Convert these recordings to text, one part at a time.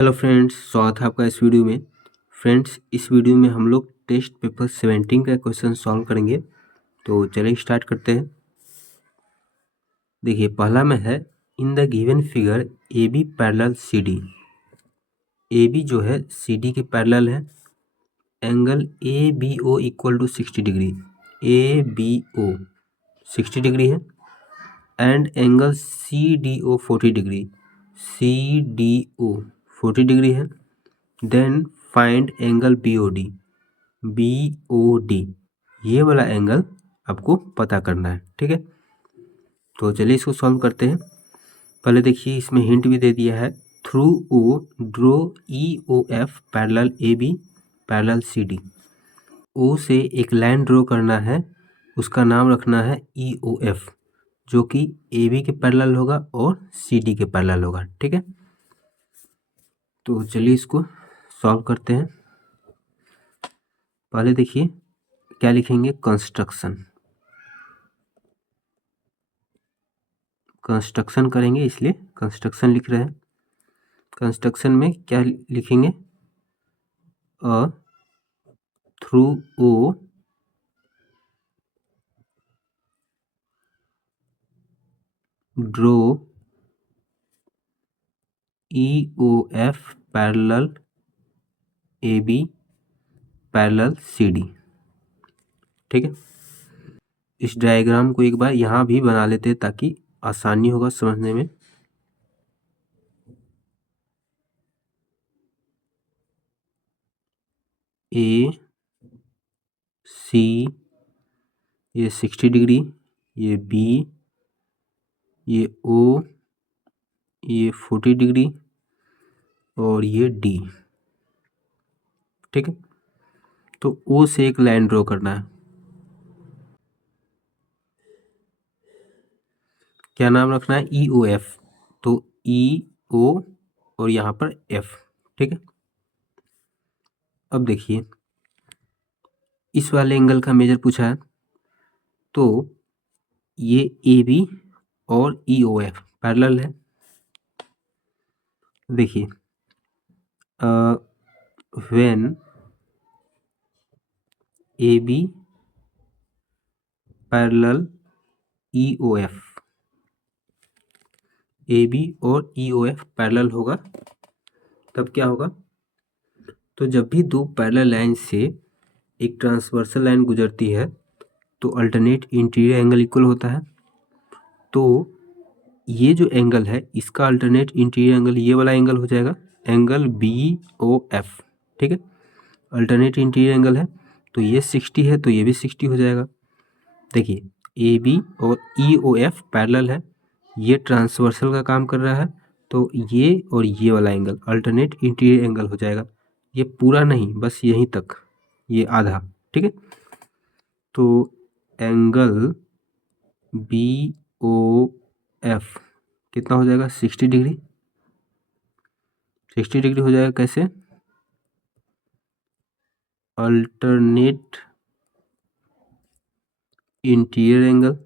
Hello friends, स्वागत है आपका इस वीडियो में। फ्रेंड्स, इस वीडियो में हम लोग टेस्ट पेपर 17 का क्वेश्चन सॉल्व करेंगे। तो चलिए स्टार्ट करते हैं। देखिए, पहला में है in the given figure A B parallel C D. A B जो है सी डी के पैरेलल है। Angle A B O equal to 60 degree. A B O 60 degree है and angle C D O 40 degree. C D O 40 degree है। Then find angle B O D. B O D ये वाला angle आपको पता करना है, ठीक है। तो चलिए इसको सॉल्व करते हैं। पहले देखिए, इसमें हिंट भी दे दिया है। Through O draw E O F parallel A B parallel C D. O से एक लाइन ड्रॉ करना है, उसका नाम रखना है ई ओ एफ, जो कि ए बी के पैरेलल होगा और सी डी के पैरेलल होगा, ठीक है। तो चलिए इसको सॉल्व करते हैं। पहले देखिए क्या लिखेंगे, कंस्ट्रक्शन करेंगे, इसलिए कंस्ट्रक्शन लिख रहे हैं। कंस्ट्रक्शन में क्या लिखेंगे, a through O draw E O F parallel A B parallel C D, ठीक है। इस डायग्राम को एक बार यहाँ भी बना लेते हैं ताकि आसानी होगा समझने में। ए सी ये 60 डिग्री, ये बी, ये ओ, ये 40 डिग्री और ये डी, ठीक है। तो ओ से एक लाइन ड्रॉ करना है। क्या नाम रखना है, ई ओ एफ। तो ई ओ और यहाँ पर एफ, ठीक है। अब देखिए, इस वाले एंगल का मेजर पूछा है, तो ये ए बी और ई ओ एफ पैरेलल है। देखिए, when A B parallel E O F, A B और ई ओ एफ पैरेलल होगा, तब क्या होगा, तो जब भी दो पैरेलल लाइन से एक ट्रांसवर्सल लाइन गुजरती है तो अल्टरनेट इंटीरियर एंगल इक्वल होता है। तो ये जो एंगल है इसका अल्टरनेट इंटीरियर एंगल ये वाला एंगल हो जाएगा, एंगल बी ओ एफ, ठीक है। अल्टरनेट इंटीरियर एंगल है तो ये 60 है तो ये भी 60 हो जाएगा। देखिए, ए बी और ई ओ एफ पैरेलल है, ये ट्रांसवर्सल का काम कर रहा है, तो ये और ये वाला एंगल अल्टरनेट इंटीरियर एंगल हो जाएगा। ये पूरा नहीं, बस यहीं तक, ये आधा, ठीक है। तो एंगल बी ओ एफ कितना हो जाएगा, 60 डिग्री। 60 डिग्री हो जाएगा कैसे, अल्टरनेट इंटीरियर एंगल,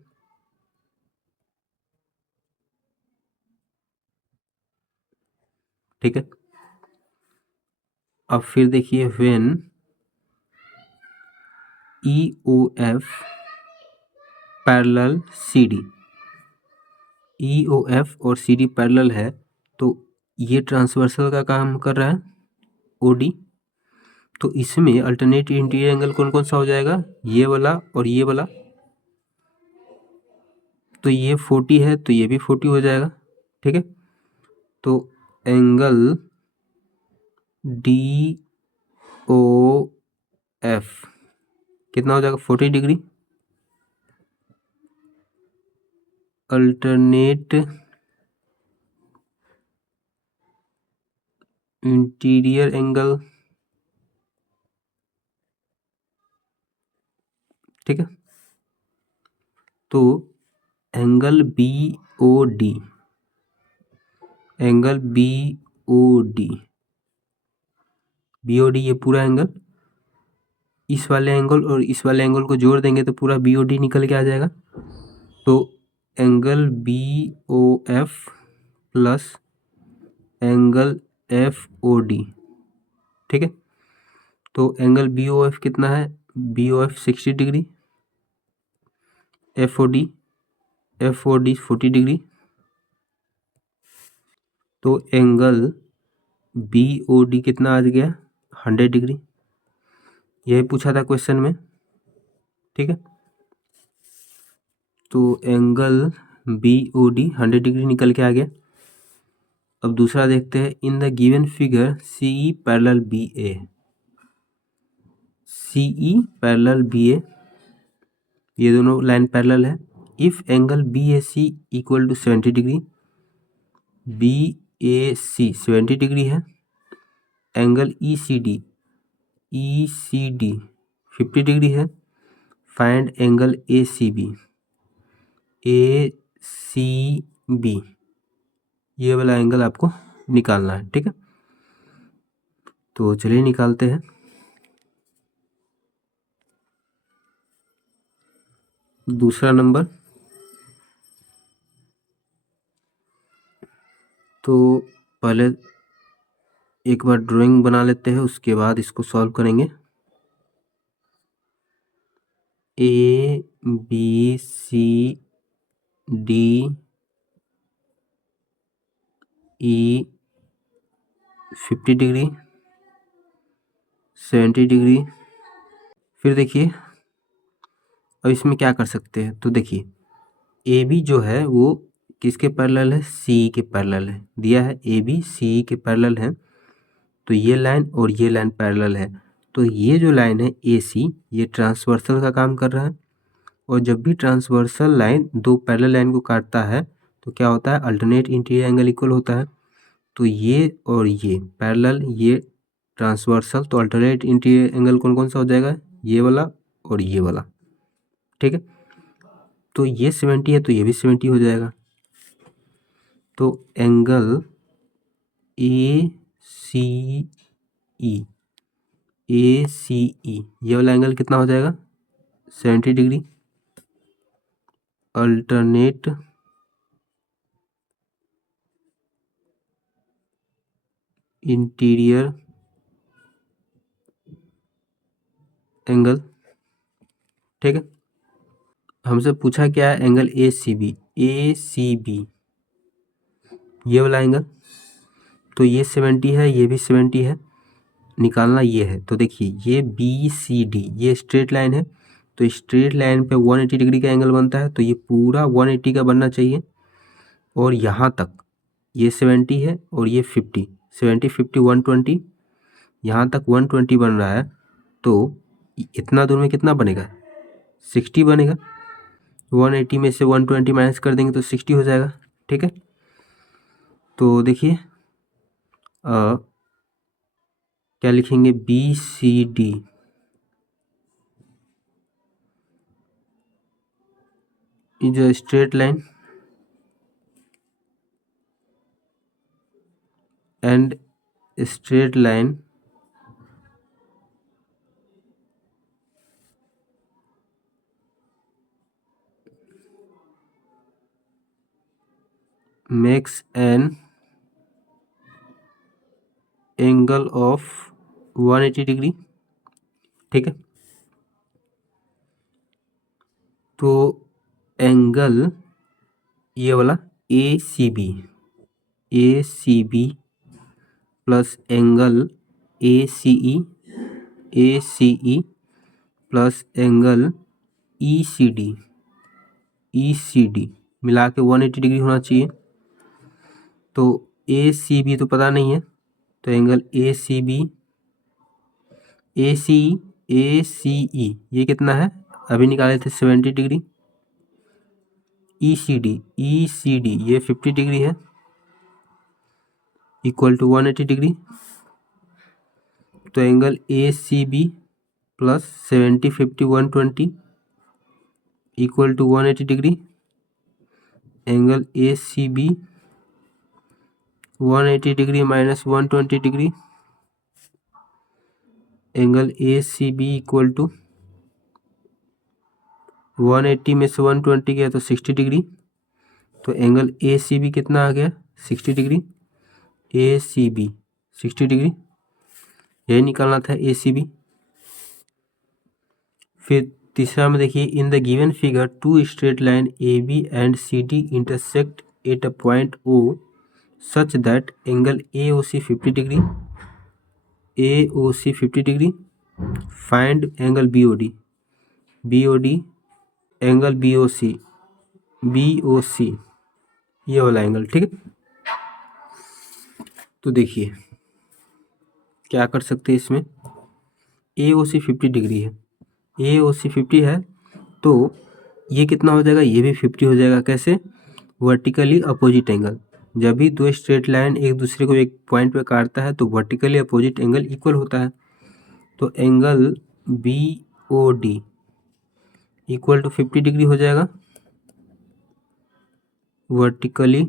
ठीक है। अब फिर देखिए, when E O F parallel C D, E O F और सी डी पैरेलल है तो ये ट्रांसवर्सल का काम कर रहा है, ओ डी। तो इसमें अल्टरनेट इंटीरियर एंगल कौन कौन सा हो जाएगा, ये वाला और ये वाला। तो ये 40 है तो ये भी 40 हो जाएगा, ठीक है। तो एंगल डी ओ एफ कितना हो जाएगा, 40 डिग्री। अल्टरनेट इंटीरियर एंगल, ठीक है। तो angle B O D, angle B O D, B O D, ये पूरा एंगल, इस वाले एंगल और इस वाले एंगल को जोड़ देंगे तो पूरा बी ओ डी निकल के आ जाएगा। तो angle B O F plus angle FOD, ठीक है। तो एंगल BOF कितना है, BOF 60 डिग्री, FOD 40 डिग्री। तो एंगल BOD कितना आ गया, 100 डिग्री। यही पूछा था क्वेश्चन में, ठीक है। तो एंगल BOD 100 डिग्री निकल के आ गया। अब दूसरा देखते हैं, in the given figure CE parallel BA, CE parallel BA, ये दोनों लाइन पैरेलल है। If angle BAC equal to 70 degree, BAC 70 degree है। एंगल ECD 50 डिग्री है। फाइंड एंगल ACB, ये वाला एंगल आपको निकालना है, ठीक है। तो चलिए निकालते हैं। दूसरा नंबर, तो पहले एक बार ड्राइंग बना लेते हैं, उसके बाद इसको सॉल्व करेंगे। ABCD E 50 degree, 70 degree. फिर देखिए, अब इसमें क्या कर सकते हैं, तो देखिए AB जो है वो किसके पैरेलल है, CE के पैरेलल है। दिया है AB CE के पैरेलल है, तो ये लाइन और ये लाइन पैरेलल है। तो ये जो लाइन है AC, ये ट्रांसवर्सल का काम कर रहा है। और जब भी ट्रांसवर्सल लाइन दो पैरेलल लाइन को काटता है तो क्या होता है, अल्टरनेट इंटीरियर एंगल इक्वल होता है। तो ये और ये पैरेलल, ये ट्रांसवर्सल, तो अल्टरनेट इंटीरियर एंगल कौन कौन सा हो जाएगा, ये वाला और ये वाला, ठीक है। तो ये 70 है तो ये भी 70 हो जाएगा। तो एंगल ACE, ये वाला एंगल कितना हो जाएगा, 70 डिग्री। अल्टरनेट इंटीरियर एंगल, ठीक है। हमसे पूछा क्या है, एंगल ACB, ये वाला एंगल, तो ये 70 है, ये भी 70 है, निकालना ये है। तो देखिए ये BCD, ये स्ट्रेट लाइन है, तो स्ट्रेट लाइन पे 180 डिग्री का एंगल बनता है, तो ये पूरा 180 का बनना चाहिए। और यहाँ तक ये 70 है और ये 50, 70 50 120, यहाँ तक 120 बन रहा है। तो इतना दूर में कितना बनेगा, 60 बनेगा। 180 में से 120 माइनस कर देंगे तो 60 हो जाएगा, ठीक है। तो देखिए क्या लिखेंगे, BCD is a straight line and straight line makes an angle of 180 degree, ठीक है। तो एंगल ये वाला ACB plus angle ACE plus angle ECD मिला के 180 डिग्री होना चाहिए। तो ACB तो पता नहीं है, तो एंगल ACE ये कितना है, अभी निकाले थे 70 डिग्री। ECD ये 50 डिग्री है, इक्वल टू 180 डिग्री। तो angle ACB plus 70 50 120 equal to 180 degree. Angle ACB 180 degree minus 120 degree, angle ACB equal to 180 में से 120 गया तो 60 डिग्री। तो एंगल ACB कितना आ गया, 60 डिग्री। ACB 60 डिग्री, यही निकालना था ACB। फिर तीसरा में देखिए, in the given figure two straight line AB and CD intersect at a point O such that angle AOC 50 degree, AOC 50 degree, find angle BOD, BOD angle BOC, BOC ये वाला angle, ठीक है। तो देखिए क्या कर सकते हैं इसमें, AOC 50 डिग्री है, AOC 50 है तो ये कितना हो जाएगा, ये भी 50 हो जाएगा। कैसे, वर्टिकली अपोजिट एंगल। जब भी दो स्ट्रेट लाइन एक दूसरे को एक पॉइंट पे काटता है तो वर्टिकली अपोजिट एंगल इक्वल होता है। तो angle BOD equal to 50 degree हो जाएगा, वर्टिकली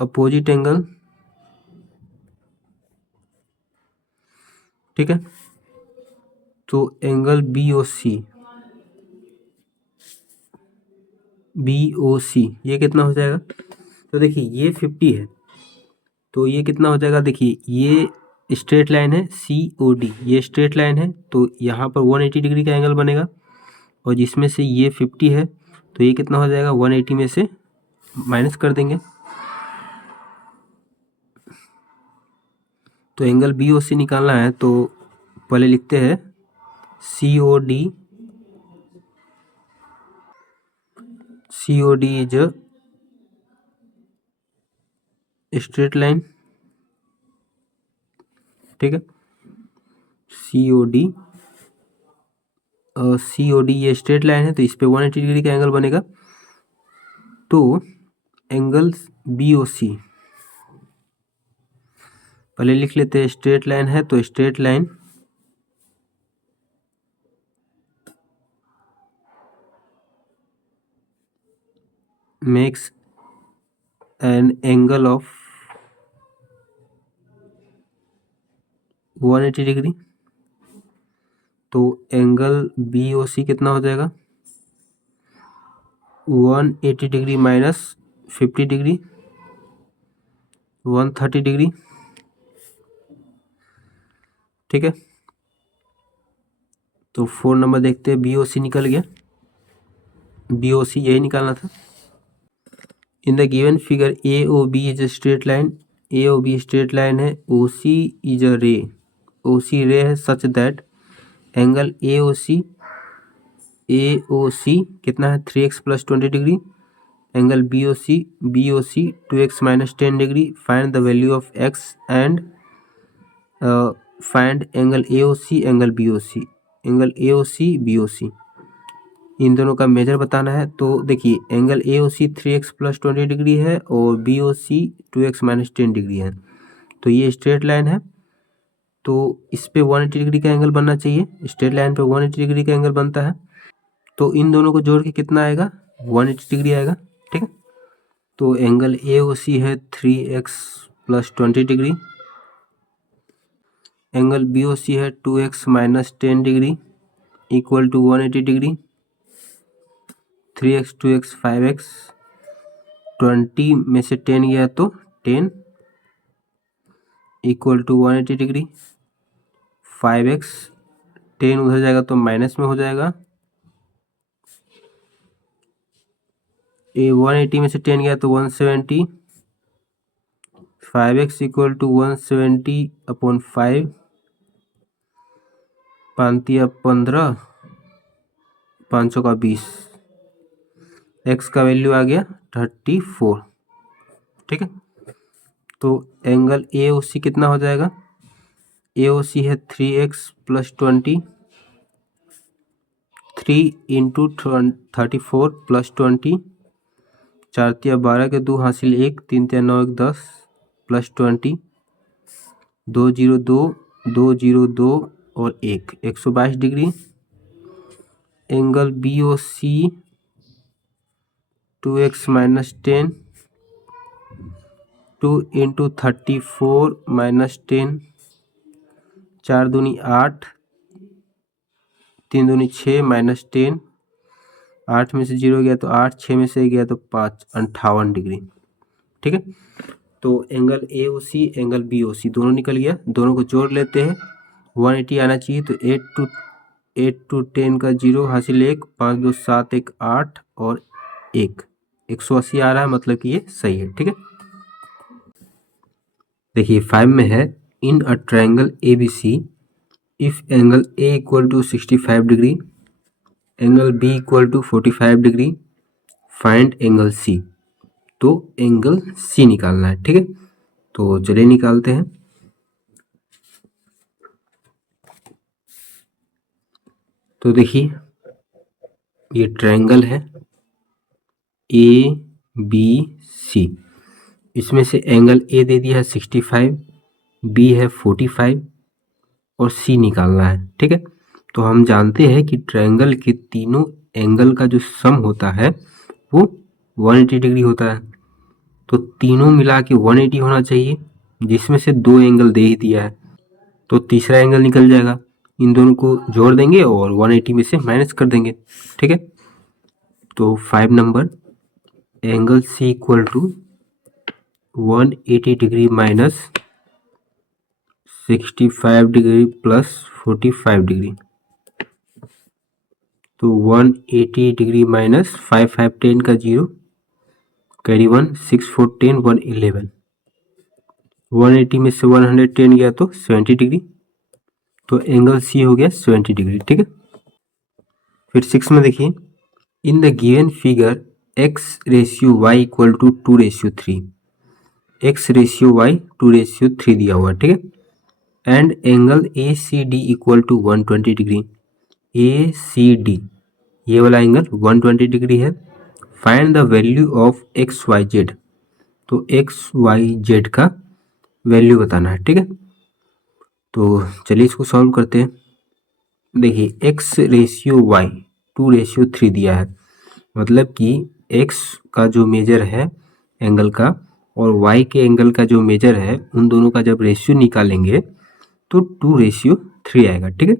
अपोजिट एंगल, ठीक है। तो एंगल BOC ये कितना हो जाएगा, तो देखिए ये 50 है तो ये कितना हो जाएगा, देखिए ये स्ट्रेट लाइन है COD, ये स्ट्रेट लाइन है तो यहाँ पर 180 डिग्री का एंगल बनेगा, और जिसमें से ये 50 है तो ये कितना हो जाएगा, 180 में से माइनस कर देंगे। तो एंगल BOC निकालना है तो पहले लिखते हैं COD is a straight line, ठीक है। COD ये स्ट्रेट लाइन है तो इस पे 180 डिग्री का एंगल बनेगा। तो एंगल BOC पहले लिख लेते हैं, स्ट्रेट लाइन है तो straight line makes an angle of 180 degree. तो एंगल BOC कितना हो जाएगा, 180 डिग्री माइनस 50 डिग्री, 130 डिग्री, ठीक है। तो 4 नंबर देखते हैं, BOC निकल गया, BOC यही निकालना था। इन the given figure AOB is a straight line, AOB straight line है, OC इज अ रे, OC रे है, सच दैट एंगल AOC कितना है, 3x plus 20 degree, angle BOC 2x minus 10 degree, find the value of x and find angle AOC angle BOC, angle AOC BOC इन दोनों का major बताना है। तो देखिए angle AOC 3x plus 20 degree है और BOC 2x माइनस 10 डिग्री है। तो ये स्ट्रेट लाइन है तो इस पे 180 डिग्री का एंगल बनना चाहिए, स्ट्रेट लाइन पे 180 डिग्री का एंगल बनता है। तो इन दोनों को जोड़ के कितना आएगा, 180 डिग्री आएगा, ठीक है। तो एंगल AOC है 3x plus 20 degree, angle BOC है 2x minus 10 degree equal to 180 degree, 3x 2x 5x, 20 में से 10 गया तो 10 इक्वल टू 180 डिग्री, 5x 10 उधर जाएगा तो माइनस में हो जाएगा, 180 में से 10 गया तो 170, 5x इक्वल टू 170 अपॉन 5, 15, 500 का 20, x का वैल्यू आ गया 34, ठीक है। तो एंगल AOC कितना हो जाएगा, AOC है 3x प्लस 20, 3 इंटू 34 प्लस 20, 4 तिया 12 के 2 हासिल 1, 3 तिया 9 1 10 प्लस 20, 2 0 2 2 0 2 और 1, 122 degree. Angle BOC 2x minus 10, 2 into 34 minus 10, 4 दूनी 8, 3 दूनी 6 माइनस 10, 8 में से 0 गया तो 8, 6 में से गया तो 5, 58 डिग्री। ठीक है, तो एंगल AOC एंगल BOC दोनों निकल गया, दोनों को जोड़ लेते हैं। 180 आना चाहिए, तो 8 टू 10 का 0 हासिल 1, 5 2 7 1 8 और 1, 180 आ रहा है, मतलब कि ये सही है। ठीक है, देखिए 5 में है in a triangle ABC if angle A equal to 65 degree, angle B equal to 45 degree, find angle C। तो एंगल C निकालना है। ठीक है, तो चलिए निकालते हैं। तो देखिए ये ट्रायंगल है ABC, इसमें से एंगल A दे दिया है 65, B है 45 और C निकालना है। ठीक है, तो हम जानते हैं कि ट्रायंगल के तीनों एंगल का जो सम होता है वो 180 डिग्री होता है, तो तीनों मिला के 180 होना चाहिए, जिसमें से 2 एंगल दे ही दिया है, तो तीसरा एंगल निकल जाएगा। इन दोनों को जोड़ देंगे और 180 में से माइनस कर देंगे। ठीक है, तो 5 number angle C equal to 180 degree minus 65 degree plus 45 degree, तो 180 डिग्री माइनस 5 5 10 का 0, कैरी 1, 6 4 10 1 11, 180 में से 110 गया तो 70 डिग्री, तो एंगल C हो गया 70 डिग्री। ठीक है, फिर 6 में देखिए in the given figure x/y equal to 2/3, x/y 2/3 दिया हुआ है। ठीक है, and angle ACD equal to 120 degree, ACD ये वाला एंगल 120 डिग्री है। Find the value of XYZ, तो XYZ का वैल्यू बताना है। ठीक है, तो चलिए इसको सॉल्व करते हैं। देखिए x/y 2/3 दिया है, मतलब कि x का जो मेजर है एंगल का और y के एंगल का जो मेजर है, उन दोनों का जब रेशियो निकालेंगे तो 2/3 आएगा। ठीक है,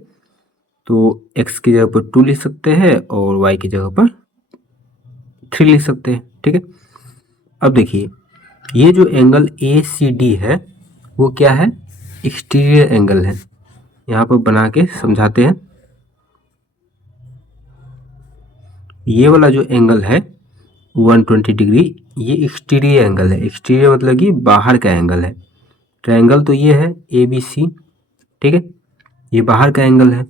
तो x की जगह पर 2 लिख सकते हैं और y की जगह पर 3 लिख सकते हैं। ठीक है, अब देखिए ये जो एंगल ACD है वो क्या है, एक्सटीरियर एंगल है। यहाँ पर बना के समझाते हैं। ये वाला जो एंगल है 120 डिग्री, ये एक्सटीरियर एंगल है। एक्सटीरियर मतलब कि बाहर का एंगल है। ट्रायंगल तो ये है ABC, ठीक है, ये बाहर का एंगल है।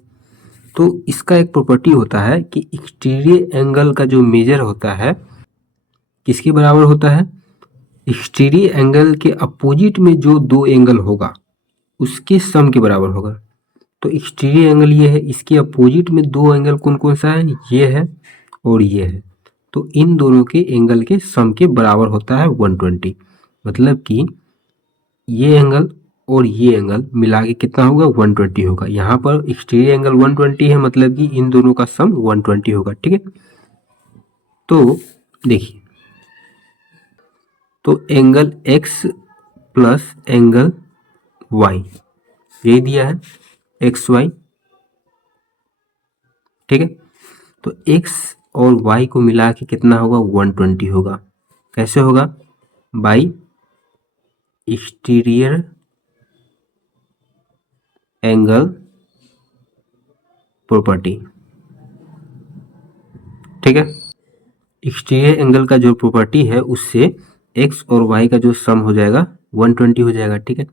तो इसका एक प्रॉपर्टी होता है कि एक्सटीरियर एंगल का जो मेजर होता है किसके बराबर होता है, एक्सटीरियर एंगल के अपोजिट में जो 2 एंगल होगा उसके सम के बराबर होगा। तो एक्सटीरियर एंगल ये है, इसके अपोजिट में 2 एंगल कौन कौन सा है, ये है और ये है, तो इन दोनों के एंगल के सम के बराबर होता है 120। मतलब कि ये एंगल और ये एंगल मिला के कितना होगा, 120 होगा। यहाँ पर एक्सटीरियर एंगल 120 है, मतलब कि इन दोनों का सम 120 होगा। ठीक है, तो देखिए तो angle x plus angle y ये दिया है XY। ठीक है, तो x और y को मिला के कितना होगा, 120 होगा। कैसे होगा, बाई एक्सटीरियर एंगल प्रॉपर्टी। ठीक है, एक्सटीरियर एंगल का जो प्रॉपर्टी है उससे x और y का जो सम हो जाएगा 120 हो जाएगा। ठीक है,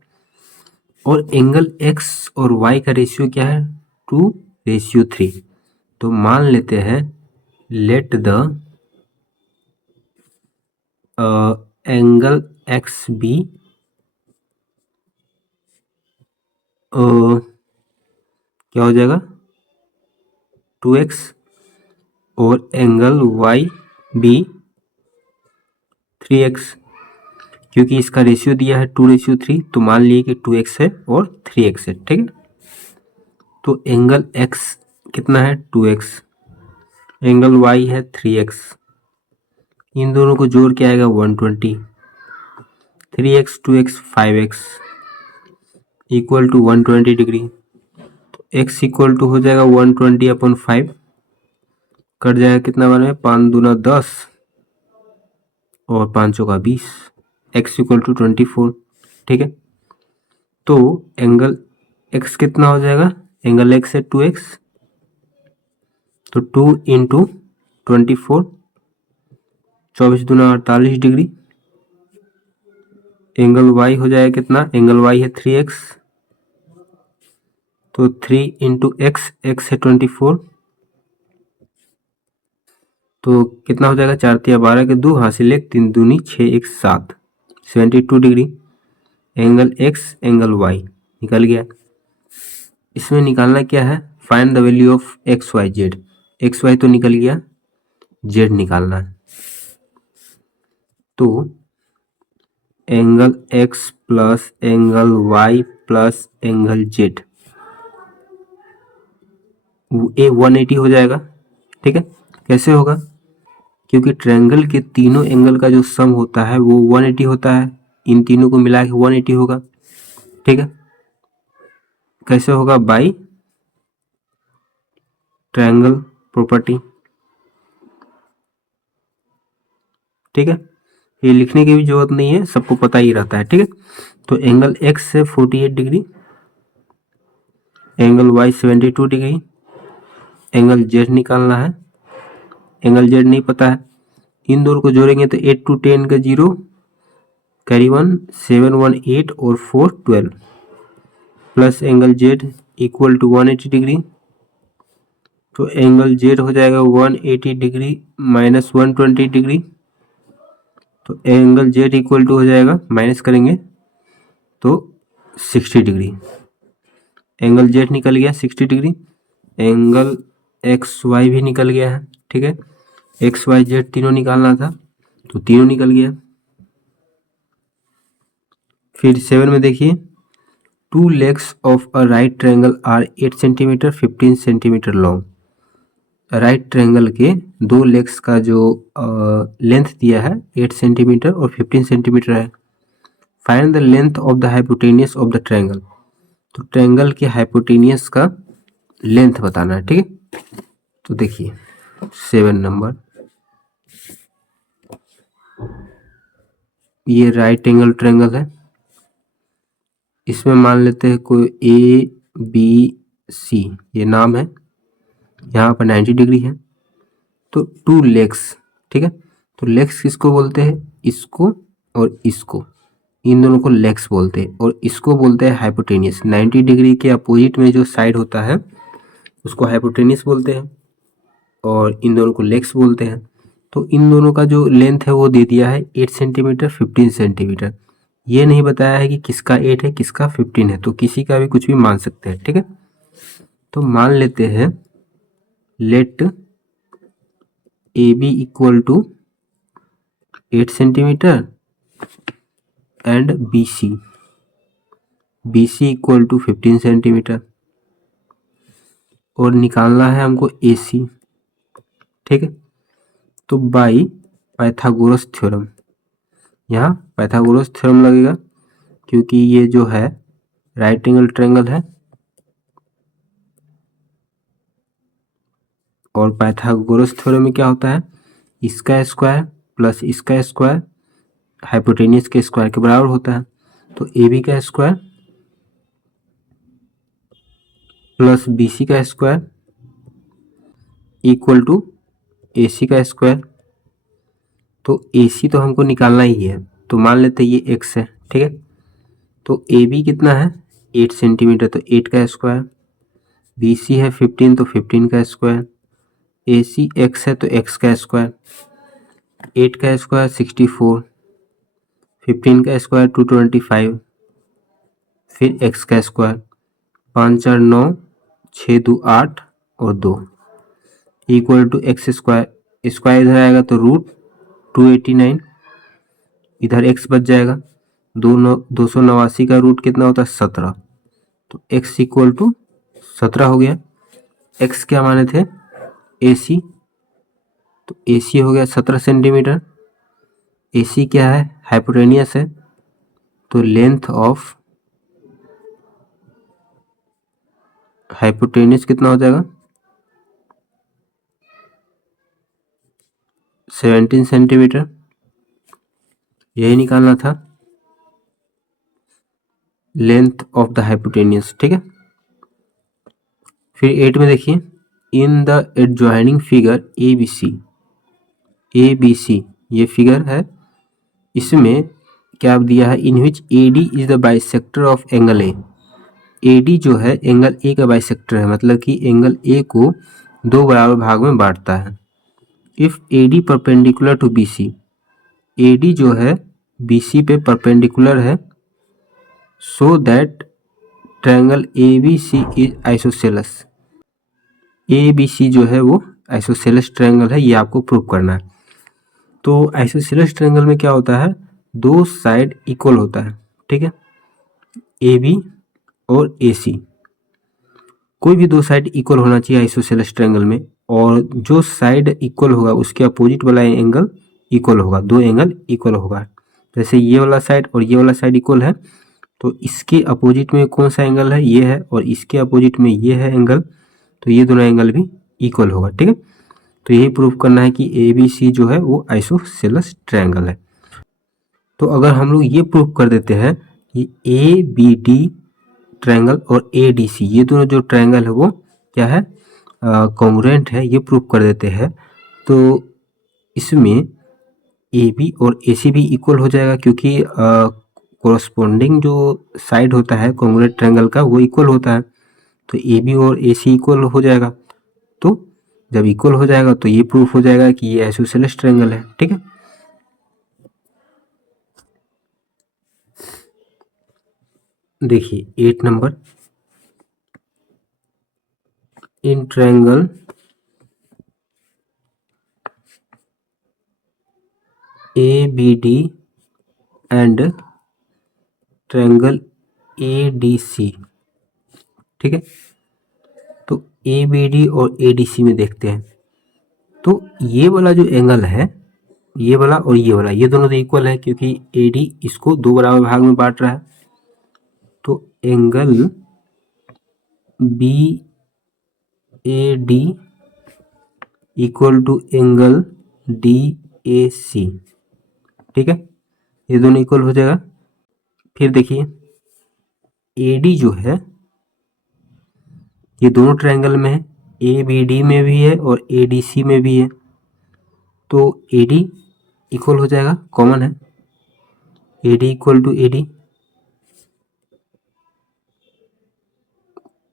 और एंगल x और y का रेशियो क्या है, 2/3। तो मान लेते हैं let the angle X B क्या हो जाएगा 2x और एंगल y बी 3x, क्योंकि इसका रेशियो दिया है 2/3, तो मान लिए कि 2x है और 3x है। ठीक है, तो एंगल x कितना है 2x, एंगल y है 3x, इन दोनों को जोड़ के आएगा 120, 3x 2x 5x equal to 120 degree. तो x इक्वल टू हो जाएगा 120/5, कट जाएगा कितना बार में, 5 दूना 10 और 5 चौका 20, x इक्वल टू 24। ठीक है, तो एंगल x कितना हो जाएगा, एंगल x है 2x, तो 2 इंटू 24, 24 दूना 48 डिग्री। एंगल y हो जाएगा कितना, एंगल y है 3x, तो 3 इंटू एक्स, एक्स है 24, तो कितना हो जाएगा, 4 तिया 12 के 2 हासिल 1, 3 दूनी 6 1 7, 72 degree. Angle x angle y निकल गया। इसमें निकालना क्या है, find the value of X Y Z. X Y तो निकल गया, जेड निकालना है। तो angle x plus angle y plus angle z, ये 180 हो जाएगा। ठीक है, कैसे होगा, क्योंकि ट्रायंगल के तीनों एंगल का जो सम होता है वो 180 होता है, इन तीनों को मिला के 180 होगा। ठीक है, कैसे होगा, बाई ट्रायंगल प्रॉपर्टी। ठीक है, ये लिखने की भी जरूरत नहीं है, सबको पता ही रहता है। ठीक है, तो एंगल x से 48 degree, angle y 72 degree, angle z निकालना है। एंगल z नहीं पता है, इन दोनों को जोड़ेंगे तो 8 टू 10 का 0, कैरी 1, 7 1 8 और 4 12, plus angle z equal to 180 degree. तो एंगल z हो जाएगा 180 डिग्री माइनस 120 डिग्री, तो एंगल z इक्वल टू हो जाएगा, माइनस करेंगे तो 60 डिग्री। एंगल z निकल गया 60 डिग्री। एंगल एक्स वाई भी निकल गया है। ठीक है, एक्स वाई जेड तीनों निकालना था, तो तीनों निकल गया। फिर 7 में देखिए, 2 legs of a right triangle are 8 centimetre 15 centimetre long. Right triangle के 2 लेग्स का जो लेंथ दिया है 8 सेंटीमीटर और 15 सेंटीमीटर है। Find the length of the hypotenuse of the triangle. तो ट्रायंगल के हाइपोटेनियस का लेंथ बताना है। ठीक है, तो देखिए 7 नंबर, ये राइट एंगल ट्रायंगल है। इसमें मान लेते हैं कोई ए बी सी, ये नाम है, यहाँ पर 90 डिग्री है। तो 2 लेग्स, ठीक है, तो लेग्स किसको बोलते हैं, इसको और इसको, इन दोनों को लेग्स बोलते हैं, और इसको बोलते हैं हाइपोटेनियस। 90 डिग्री के अपोजिट में जो साइड होता है उसको हाइपोटेनियस बोलते हैं, और इन दोनों को लेग्स बोलते हैं। तो इन दोनों का जो लेंथ है वो दे दिया है 8 सेंटीमीटर 15 सेंटीमीटर। ये नहीं बताया है कि किसका 8 है किसका 15 है, तो किसी का भी कुछ भी मान सकते हैं। ठीक है, तो मान लेते हैं let A B equal to 8 centimetre and B C equal to 15 centimetre, और निकालना है हमको ए सी। ठीक है, तो बाई पाइथागोरस थ्योरम, यहाँ पाइथागोरस थ्योरम लगेगा, क्योंकि ये जो है राइट एंगल ट्रायंगल है, और पाइथागोरस थ्योरम में क्या होता है, इसका स्क्वायर प्लस इसका स्क्वायर हाइपोटेनियस के स्क्वायर के बराबर होता है। तो ए बी का स्क्वायर प्लस बी सी का स्क्वायर इक्वल टू ए सी का स्क्वायर। तो ए सी तो हमको निकालना ही है, तो मान लेते हैं ये एक्स है। ठीक है, तो ए बी कितना है 8 सेंटीमीटर, तो 8 का स्क्वायर, बी सी है 15 तो 15 का स्क्वायर, ए सी एक्स है तो एक्स का स्क्वायर, 8 का स्क्वायर 64, 15 का स्क्वायर 225, फिर एक्स का स्क्वायर, 5 4 9, 6 2 8 और 2 equal to x square. Square इधर आएगा तो रूट 289, इधर एक्स बच जाएगा, 289 का रूट कितना होता है 17, तो एक्स इक्वल टू 17 हो गया। एक्स क्या माने थे ए सी, तो ए सी हो गया 17 सेंटीमीटर। ए सी क्या है हाइपोटेनियस है, तो लेंथ ऑफ हाइपोटेनियस कितना हो जाएगा 17 सेंटीमीटर, यही निकालना था लेंथ ऑफ द हाइपोटेन्यूज। ठीक है, फिर 8 में देखिए, in the adjoining figure A B C ये फिगर है, इसमें क्या दिया है, in which A D is the bisector of angle A D जो है एंगल ए का बाइसेक्टर है, मतलब कि एंगल ए को दो बराबर भाग में बांटता है। If A D perpendicular to B C, A D जो है बी सी पे परपेंडिकुलर है, so that triangle A B C is isosceles, A B C जो है वो आइसोसेलस ट्रायंगल है, ये आपको प्रूव करना है। तो आइसोसेलस ट्रायंगल में क्या होता है, दो साइड इक्वल होता है। ठीक है, ए बी और ए सी, कोई भी दो साइड इक्वल होना चाहिए आइसोसेलस ट्रायंगल में, और जो साइड इक्वल होगा उसके अपोजिट वाला एंगल इक्वल होगा, दो एंगल इक्वल होगा। जैसे ये वाला साइड और ये वाला साइड इक्वल है, तो इसके अपोजिट में कौन सा एंगल है, ये है, और इसके अपोजिट में ये है एंगल, तो ये दोनों एंगल भी इक्वल होगा। ठीक है, तो यही प्रूफ करना है कि ए बी सी जो है वो आइसोसेलस ट्रायंगल है। तो अगर हम लोग ये प्रूफ कर देते हैं कि ए बी डी ट्रायंगल और ए डी सी ये दोनों जो ट्रायंगल है वो क्या है, कॉन्ग्रुएंट है, ये प्रूफ कर देते हैं, तो इसमें ए बी और ए सी भी इक्वल हो जाएगा, क्योंकि कोरस्पोंडिंग जो साइड होता है कॉन्ग्रुएंट ट्रायंगल का वो इक्वल होता है, तो ए बी और ए सी इक्वल हो जाएगा। तो जब इक्वल हो जाएगा तो ये प्रूफ हो जाएगा कि ये आइसोसेलेस ट्रायंगल है। ठीक है, देखिए 8 number, in triangle A B D and triangle A D C. ठीक है, तो ए बी डी और ए डी सी में देखते हैं, तो ये वाला जो एंगल है, ये वाला और ये वाला, ये दोनों तो इक्वल है, क्योंकि ए डी इसको दो बराबर भाग में बांट रहा है, तो angle B A D equal to angle D A C. ठीक है, ये दोनों इक्वल हो जाएगा। फिर देखिए ए डी जो है ये दोनों ट्रायंगल में है, ए बी डी में भी है और ए डी सी में भी है, तो ए डी इक्वल हो जाएगा, कॉमन है, A D equal to A D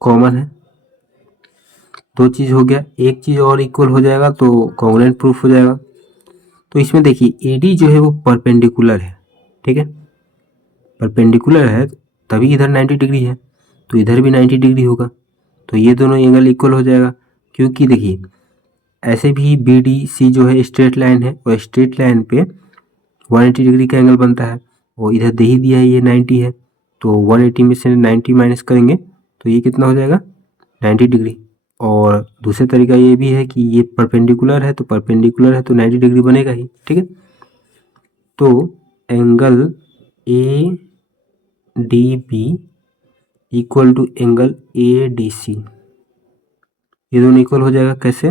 common है, दो चीज़ हो गया, एक चीज़ और इक्वल हो जाएगा तो कॉन्ग्रुएंट प्रूफ हो जाएगा। तो इसमें देखिए ए डी जो है वो परपेंडिकुलर है। ठीक है, परपेंडिकुलर है तभी इधर 90 डिग्री है, तो इधर भी 90 डिग्री होगा, तो ये दोनों एंगल इक्वल हो जाएगा। क्योंकि देखिए ऐसे भी बी डी सी जो है स्ट्रेट लाइन है, और स्ट्रेट लाइन पे 180 डिग्री का एंगल बनता है, और इधर दे ही दिया है ये 90 है, तो 180 में से 90 माइनस करेंगे तो ये कितना हो जाएगा, 90 डिग्री। और दूसरे तरीका ये भी है कि ये परपेंडिकुलर है, तो परपेंडिकुलर है तो 90 डिग्री बनेगा ही। ठीक है, तो angle A D B equal to angle A D C, ये दोनों इक्वल हो जाएगा। कैसे,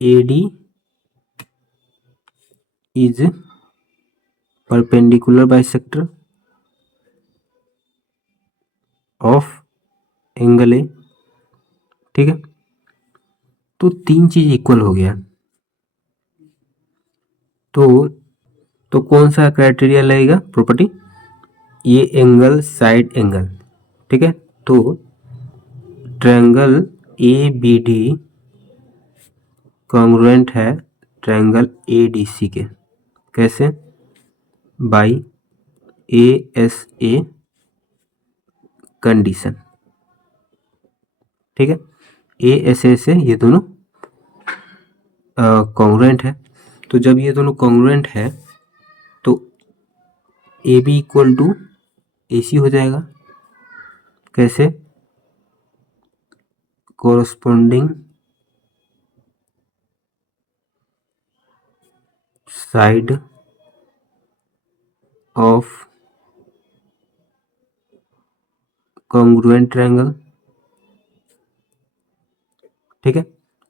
A D is perpendicular bisector of angle A. ठीक है, तो तीन चीज इक्वल हो गया, तो कौन सा क्राइटेरिया लगेगा, प्रॉपर्टी, ये एंगल साइड एंगल। ठीक है, तो triangle A B D congruent है ट्रायंगल ए डी सी के। कैसे, by A S A condition. ठीक है, ए एस ए से ये दोनों कॉन्ग्रुएंट है, तो जब ये दोनों कॉन्ग्रुएंट है तो A B equal to A सी हो जाएगा। कैसे, corresponding side of congruent triangle. ठीक है,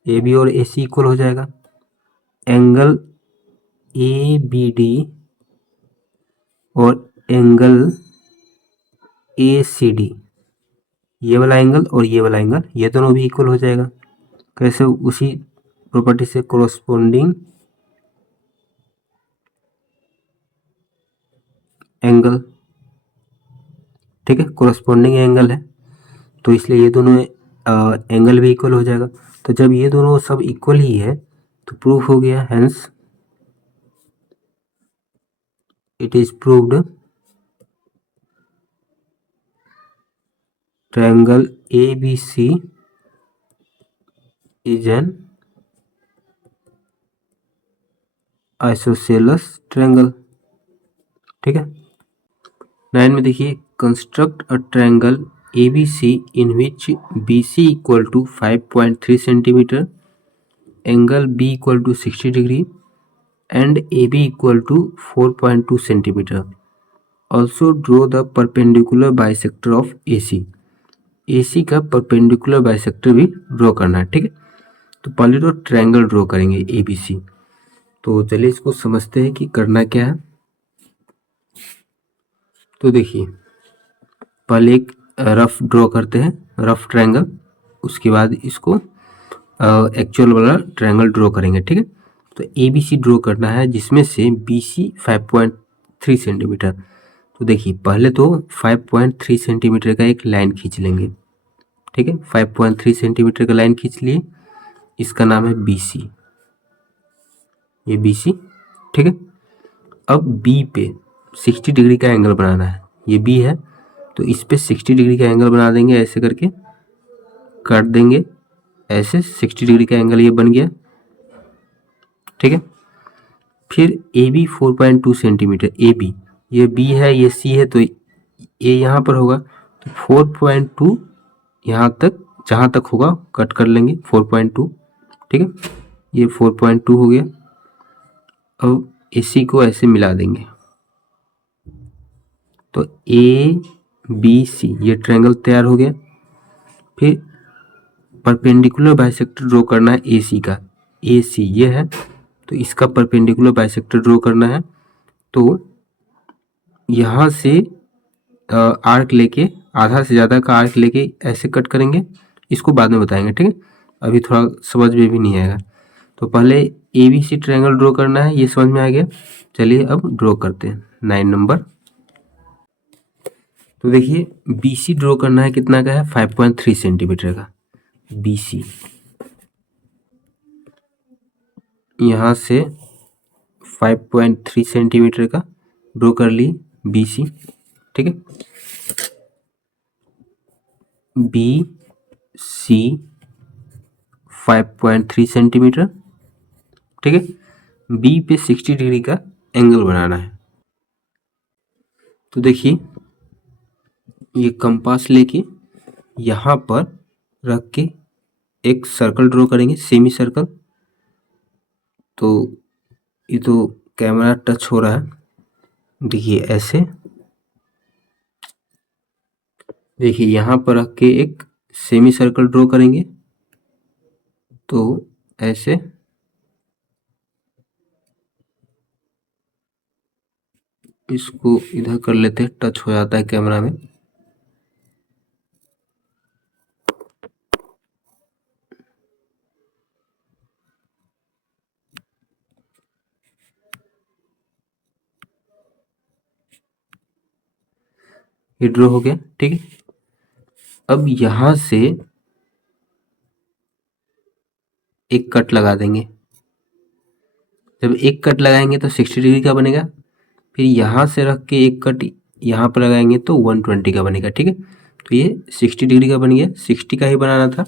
ए बी और ए सी इक्वल हो जाएगा, एंगल ए बी डी और एंगल ए सी डी, ये वाला एंगल और ये वाला एंगल, ये दोनों भी इक्वल हो जाएगा। कैसे? उसी प्रॉपर्टी से, कोरोस्पोंडिंग एंगल, ठीक है, कोरोस्पोंडिंग एंगल है, तो इसलिए ये दोनों एंगल भी इक्वल हो जाएगा। तो जब ये दोनों सब इक्वल ही है तो प्रूफ हो गया, hence it is proved triangle ABC is an isosceles triangle. ठीक है। 9 में देखिए, construct a triangle ABC in which BC equal to 5.3 centimetre, angle B equal to 60 degree and AB equal to 4.2 centimetre. Also draw the perpendicular bisector of AC। AC का perpendicular bisector भी draw करना है। ठीक है, तो पहले तो triangle draw करेंगे ABC। तो चलिए इसको समझते हैं कि करना क्या है। तो देखिए, पहले एक रफ ड्रॉ करते हैं, रफ ट्रायंगल, उसके बाद इसको एक्चुअल वाला ट्रायंगल ड्रॉ करेंगे। ठीक है, तो ABC ड्रॉ करना है जिसमें से BC 5.3 सेंटीमीटर। तो देखिए, पहले तो 5.3 सेंटीमीटर का एक लाइन खींच लेंगे। ठीक है, 5.3 सेंटीमीटर का लाइन खींच लिए, इसका नाम है BC, ये BC। ठीक है, अब B पे 60 डिग्री का एंगल बनाना है, ये B है, तो इस पे 60 डिग्री का एंगल बना देंगे, ऐसे करके काट देंगे, ऐसे 60 डिग्री का एंगल ये बन गया। ठीक है, फिर AB 4.2 सेंटीमीटर, AB, ये B है, ये C है, तो ये यहाँ पर होगा, तो 4.2 यहाँ तक, जहाँ तक होगा कट कर लेंगे 4.2। ठीक है, ये 4.2 हो गया। अब AC को ऐसे मिला देंगे, तो ABC ये ट्रायंगल तैयार हो गया। फिर परपेंडिकुलर बाइसेक्टर ड्रॉ करना है AC का, AC ये है, तो इसका परपेंडिकुलर बाइसेक्टर ड्रॉ करना है। तो यहाँ से आर्क लेके, आधा से ज़्यादा का आर्क लेके ऐसे कट करेंगे, इसको बाद में बताएंगे। ठीक है, अभी थोड़ा समझ में भी नहीं आएगा। तो पहले ABC ट्रायंगल ड्रॉ करना है, ये समझ में आ गया। चलिए अब ड्रॉ करते हैं 9 नंबर। तो देखिए, BC ड्रॉ करना है, कितना का है? 5.3 सेंटीमीटर का BC। यहाँ से 5.3 सेंटीमीटर का ड्रॉ कर लिए BC। ठीक है, BC 5.3 सेंटीमीटर। ठीक है, B पे 60 डिग्री का एंगल बनाना है। तो देखिए, ये कंपास लेके यहाँ पर रख के एक सर्कल ड्रॉ करेंगे, सेमी सर्कल। तो ये तो कैमरा टच हो रहा है, देखिए ऐसे, देखिए यहाँ पर रख के एक सेमी सर्कल ड्रॉ करेंगे, तो ऐसे, इसको इधर कर लेते हैं, टच हो जाता है कैमरा में। ये ड्रॉ हो गया। ठीक है, अब यहाँ से एक कट लगा देंगे। जब एक कट लगाएंगे तो 60 डिग्री का बनेगा। फिर यहाँ से रख के एक कट यहाँ पर लगाएंगे तो 120 का बनेगा। ठीक है, तो ये 60 डिग्री का बन गया, 60 का ही बनाना था।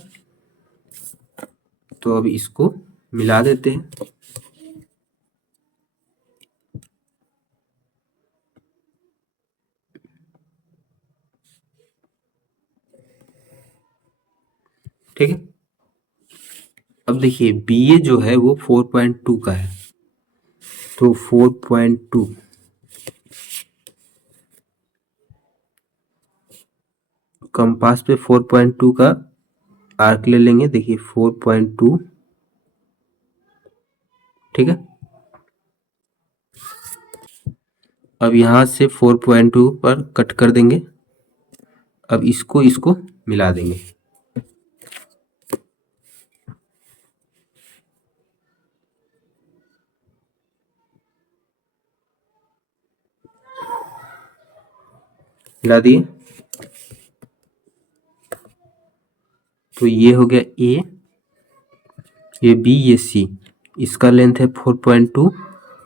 तो अब इसको मिला देते हैं। ठीक है, अब देखिए BA जो है वो 4.2 का है, तो 4.2 कंपास पे 4.2 का आर्क ले लेंगे। देखिए 4.2 ठीक है। अब यहाँ से 4.2 पर कट कर देंगे। अब इसको इसको मिला देंगे। मिला दिए तो ये हो गया ए, ये बी, ये सी। इसका लेंथ है 4.2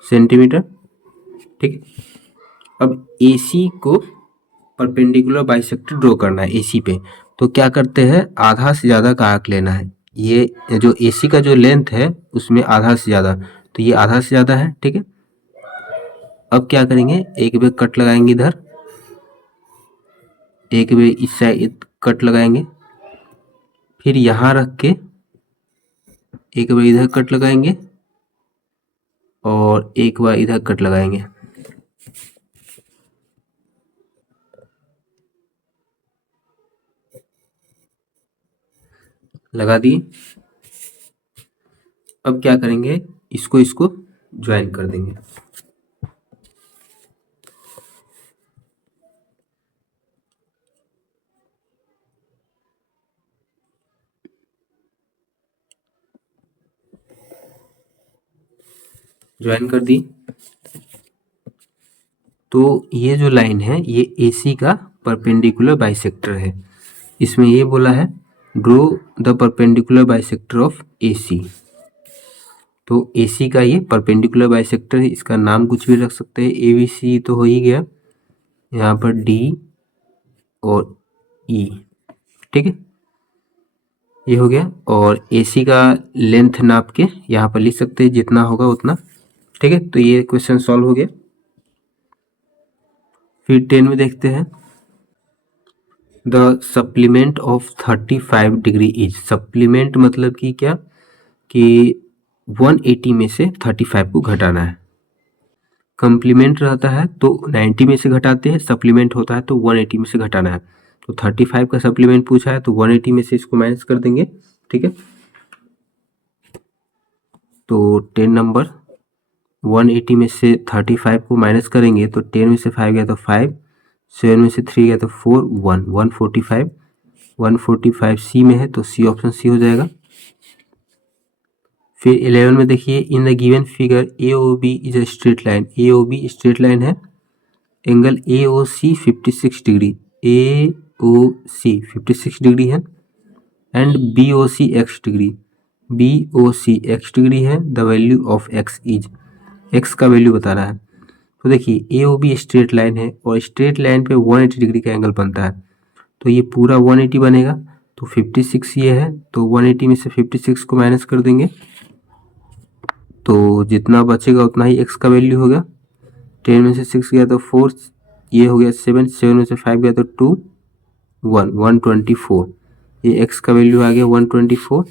सेंटीमीटर। ठीक। अब AC को परपेंडिकुलर बाइसेक्टर ड्रॉ करना है AC पे। तो क्या करते हैं, आधा से ज़्यादा का आर्क लेना है। ये जो AC का जो लेंथ है उसमें आधा से ज़्यादा, तो ये आधा से ज़्यादा है। ठीक है। अब क्या करेंगे, एक बार कट लगाएंगे इधर, एक बार इस साइड कट लगाएंगे, फिर यहाँ रख के एक बार इधर कट लगाएंगे और एक बार इधर कट लगाएंगे। लगा दिए। अब क्या करेंगे, इसको इसको ज्वाइन कर देंगे। ज्वाइन कर दी। तो ये जो लाइन है ये AC का परपेंडिकुलर बाइसेक्टर है। इसमें ये बोला है draw the perpendicular bisector of AC। तो AC का ये परपेंडिकुलर बाइसेक्टर है। इसका नाम कुछ भी रख सकते हैं। ABC तो हो ही गया, यहाँ पर D और E। ठीक है, ये हो गया। और AC का लेंथ नाप के यहाँ पर लिख सकते हैं, जितना होगा उतना। ठीक है, तो ये क्वेश्चन सॉल्व हो गया। फिर 10 में देखते हैं। The supplement of 35 degree is. Supplement मतलब कि क्या, कि 180 में से 35 को घटाना है। कंप्लीमेंट रहता है तो 90 में से घटाते हैं, सप्लीमेंट होता है तो 180 में से घटाना है। तो 35 का सप्लीमेंट पूछा है तो 180 में से इसको माइनस कर देंगे। ठीक है, तो 10 नंबर 180 में से 35 को माइनस करेंगे तो 10 में से 5 गया तो 5, 7 में से 3 गया तो 4, 1, 145। 145 सी में है तो सी, ऑप्शन सी हो जाएगा। फिर 11 में देखिए, in the given figure AOB is a straight line. AOB straight line है। Angle AOC 56 degree, AOC 56 degree है and BOC x degree, BOC x degree है। The value of x is, x का value बता रहा है। तो देखिए AOB straight line है और स्ट्रेट लाइन पे 180 डिग्री का एंगल बनता है, तो ये पूरा 180 बनेगा। तो 56 ये है, तो 180 में से 56 को माइनस कर देंगे तो जितना बचेगा उतना ही x का वैल्यू होगा। 10 में से 6 गया तो 4, ये हो गया 7, 7 में से 5 गया तो 2, 1, 124। ये x का वैल्यू आ गया 124।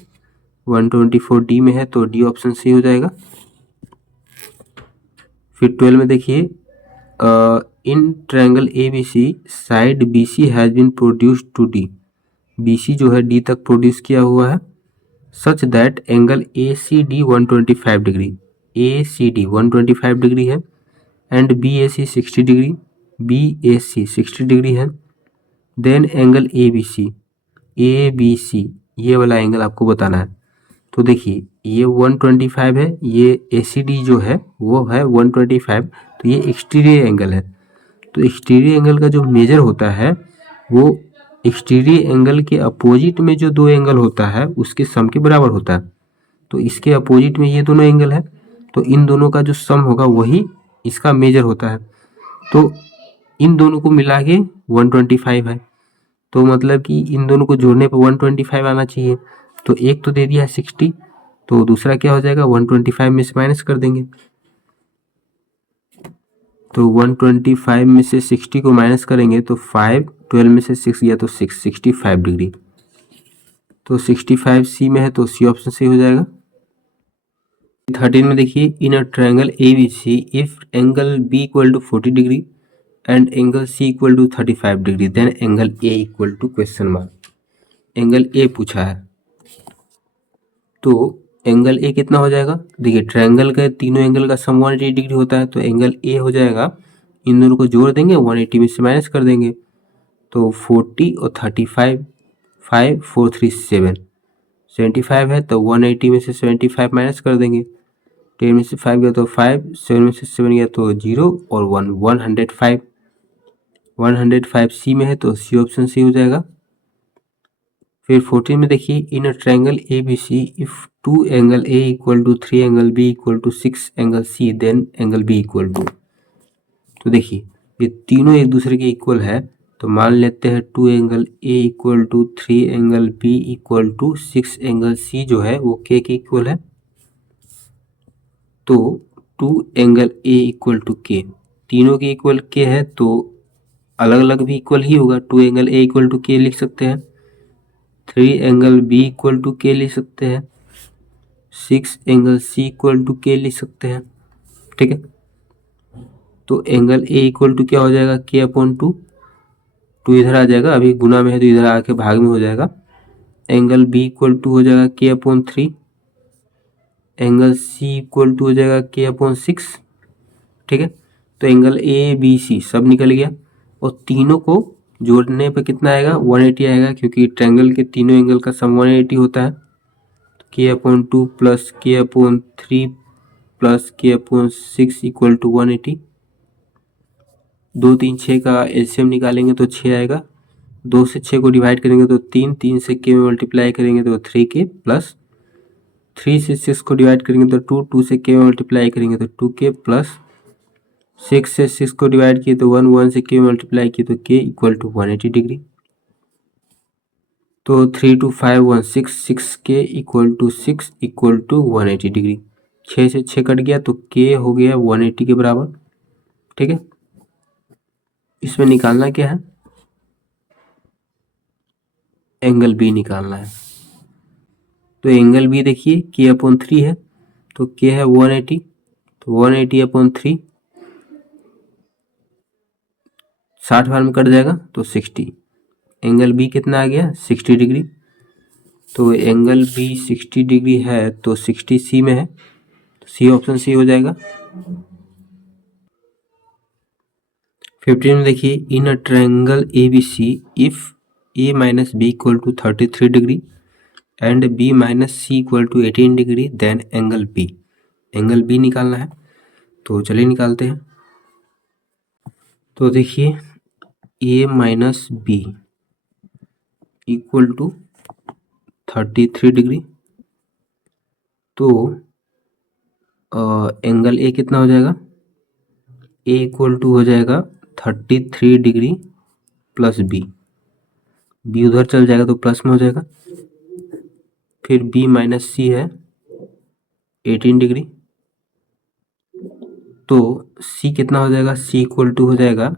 124 डी में है तो डी ऑप्शन सी हो जाएगा। फिर 12 में देखिए, in triangle ABC side BC has been produced to D। BC जो है D तक प्रोड्यूस किया हुआ है, such that angle ACD 125 degree, ACD 125 degree है and BAC 60 degree, BAC 60 degree है। देन एंगल ABC, ABC ये वाला एंगल आपको बताना है। तो देखिए ये 125 है, ये ACD जो है वो है 125, तो ये एक्सटीरियर एंगल है। तो एक्सटीरियर एंगल का जो मेजर होता है वो एक्सटीरियर एंगल के अपोजिट में जो दो एंगल होता है उसके सम के बराबर होता है। तो इसके अपोजिट में ये दोनों एंगल है, तो इन दोनों का जो सम होगा वही इसका मेजर होता है। तो इन दोनों को मिला के 125 है, तो मतलब कि इन दोनों को जोड़ने पर 125 आना चाहिए। तो एक तो दे दिया है 60, तो दूसरा क्या हो जाएगा, 125 में से माइनस कर देंगे। तो 125 में से 60 को माइनस करेंगे तो 5, 12 में से 6 गया तो 6, 65 डिग्री। तो 65 सी में है तो सी ऑप्शन सही हो जाएगा। 13 में देखिए, in a triangle ABC if angle B equal to 40 degree and angle C equal to 35 degree then angle A equal to question mark. Angle A पूछा है, तो एंगल ए कितना हो जाएगा, देखिए ट्रायंगल का तीनों एंगल का सम 180 डिग्री होता है, तो एंगल ए हो जाएगा, इन दोनों को जोड़ देंगे 180 में से माइनस कर देंगे, तो 40 और 35, 5 4 3 7, 75 है, तो 180 में से 75 माइनस कर देंगे, 10 में से 5 गया तो 5, 7 में से 7 गया तो 0 और 1, 105, 105 सी में है, तो सी ऑप्शन सी हो जाएगा। फिर 14 में देखिए, in a triangle A B C if 2 angle A equal to 3 angle B equal to 6 angle C then angle B equal to. तो देखिए ये तीनों एक दूसरे के इक्वल है, तो मान लेते हैं 2 angle A equal to 3 angle B equal to 6 angle C जो है वो के इक्वल है। तो 2 एंगल ए इक्वल टू के, तीनों के इक्वल के है, तो अलग अलग भी इक्वल ही होगा। 2 एंगल ए इक्वल टू के लिख सकते हैं, 3 एंगल बी इक्वल टू के लिख सकते हैं, 6 एंगल सी इक्वल टू के लिख सकते हैं, ठीक है। तो एंगल ए इक्वल टू क्या हो जाएगा, के अपॉन 2, 2 इधर आ जाएगा, अभी गुना में है तो इधर आके भाग में हो जाएगा। एंगल बी इक्वल टू हो जाएगा k upon 3, angle C equal to हो जाएगा के अपॉन 6, ठीक है। तो एंगल ए बी सी सब निकल गया, और तीनों को जोड़ने पे कितना आएगा, 180 आएगा, क्योंकि ट्रायंगल के तीनों एंगल का सम 180 होता है। के अपॉन 2 प्लस के अपॉन 3 प्लस के अपॉन 6 इक्वल टू 180। 2 3 6 का एलसीएम निकालेंगे तो 6 आएगा, 2 से 6 को डिवाइड करेंगे तो 3, 3 से के में मल्टीप्लाई करेंगे तो 3k प्लस 3 से 6 को डिवाइड करेंगे तो 2, 2 से के में मल्टीप्लाई करेंगे तो 2k प्लस 6 से 6 को डिवाइड किए तो 1, 1 से के मल्टीप्लाई किए तो k इक्वल टू 180 डिग्री। तो 3 2 5 1 6, 6k equal to 6 equal to 180 degree. 6 से 6 कट गया तो k हो गया 180 के बराबर, ठीक है। इसमें निकालना क्या है, एंगल बी निकालना है। तो एंगल बी देखिए k अपॉन 3 है, तो k है 180, तो 180 अपॉन 3 60 बार में कट जाएगा तो 60। एंगल बी कितना आ गया, 60 डिग्री। तो एंगल बी 60 डिग्री है, तो 60 सी में है, तो सी ऑप्शन सी हो जाएगा। 15 में देखिए, in a triangle A B C if A minus B equal to 33 degree and B minus C equal to 18 degree then angle B. Angle B निकालना है, तो चलिए निकालते हैं। तो देखिए A minus B equal to 33 degree, तो angle A कितना हो जाएगा, ए इक्वल टू हो जाएगा 33 डिग्री प्लस बी, बी उधर चल जाएगा तो प्लस में हो जाएगा। फिर बी माइनस सी है 18 डिग्री, तो सी कितना हो जाएगा, सी इक्वल टू हो जाएगा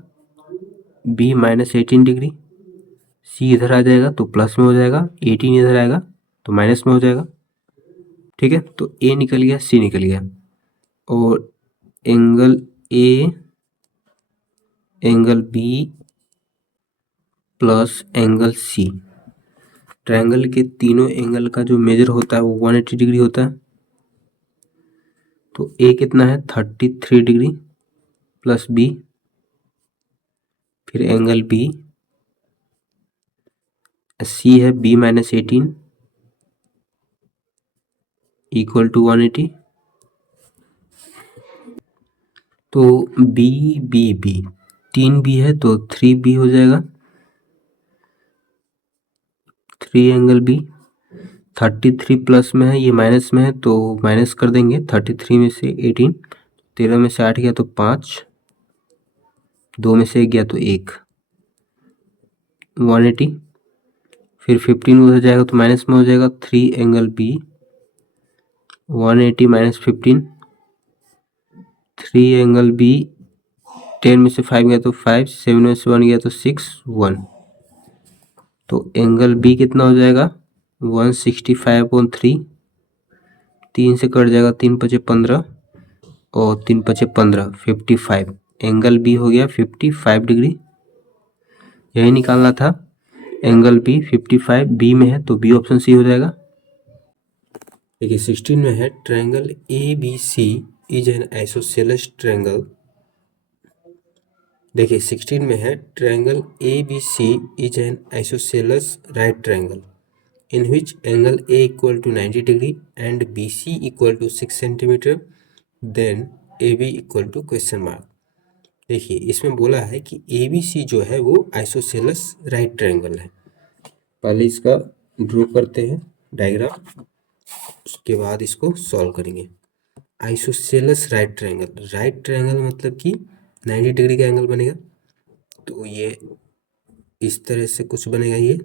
बी माइनस 18 डिग्री, सी इधर आ जाएगा तो प्लस में हो जाएगा, 18 इधर आएगा तो माइनस में हो जाएगा, ठीक है। तो ए निकल गया, सी निकल गया, और angle A angle B plus angle C, triangle के तीनों एंगल का जो मेजर होता है वो 180 डिग्री होता है। तो ए कितना है 33 डिग्री प्लस बी, फिर एंगल बी, सी है बी माइनस 18 इक्वल टू 180। तो बी बी बी 3 बी है तो 3 बी हो जाएगा, 3 एंगल बी। 33 प्लस में है, ये माइनस में है तो माइनस कर देंगे, 33 में से 18, 13 में से 8 गया तो 5, 2 में से 1 गया तो 1, 180। फिर 15 उधर जाएगा तो माइनस में हो जाएगा, 3 angle B 180 minus 15, 3 angle B, 10 में से 5 गया तो 5, 7 में से 1 गया तो 6, 1। तो एंगल बी कितना हो जाएगा 165/3, 3 से कट जाएगा, 3 पचे 15 और 3 पचे 15, 55। एंगल बी हो गया 55 डिग्री, यही निकालना था। एंगल बी 55 बी में है तो बी ऑप्शन सी हो जाएगा। देखिए 16 में है triangle A B C is an isosceles triangle. देखिए 16 में है triangle A B C is an isosceles right triangle in which angle A equal to 90 degree and BC equal to 6 centimeter, then AB equal to question mark। देखिए इसमें बोला है कि ABC जो है वो आइसोसेलेस राइट ट्रायंगल है। पहले इसका ड्रॉ करते हैं डायग्राम, उसके बाद इसको सॉल्व करेंगे। आइसोसेलेस राइट ट्रायंगल मतलब कि 90 डिग्री का एंगल बनेगा। तो ये इस तरह से कुछ बनेगा ये,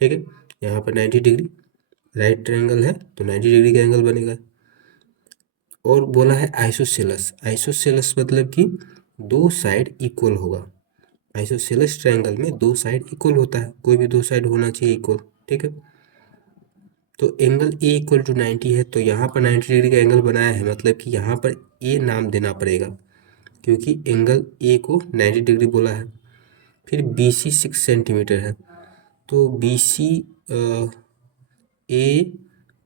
ठीक है। यहाँ पर 90 डिग्री राइट ट्रायंगल है तो 90 डिग्री का एंगल बनेगा। और बोला है आइसोसेलेस मतलब कि दो साइड इक्वल होगा। आइसोसेलेस ट्रायंगल में दो साइड इक्वल होता है, कोई भी दो साइड होना चाहिए इक्वल, ठीक है। तो एंगल ए इक्वल टू 90 है, तो यहाँ पर 90 डिग्री का एंगल बनाया है, मतलब कि यहाँ पर ए नाम देना पड़ेगा क्योंकि एंगल ए को 90 डिग्री बोला है। फिर बी सी 6 सेंटीमीटर है, तो बी सी ए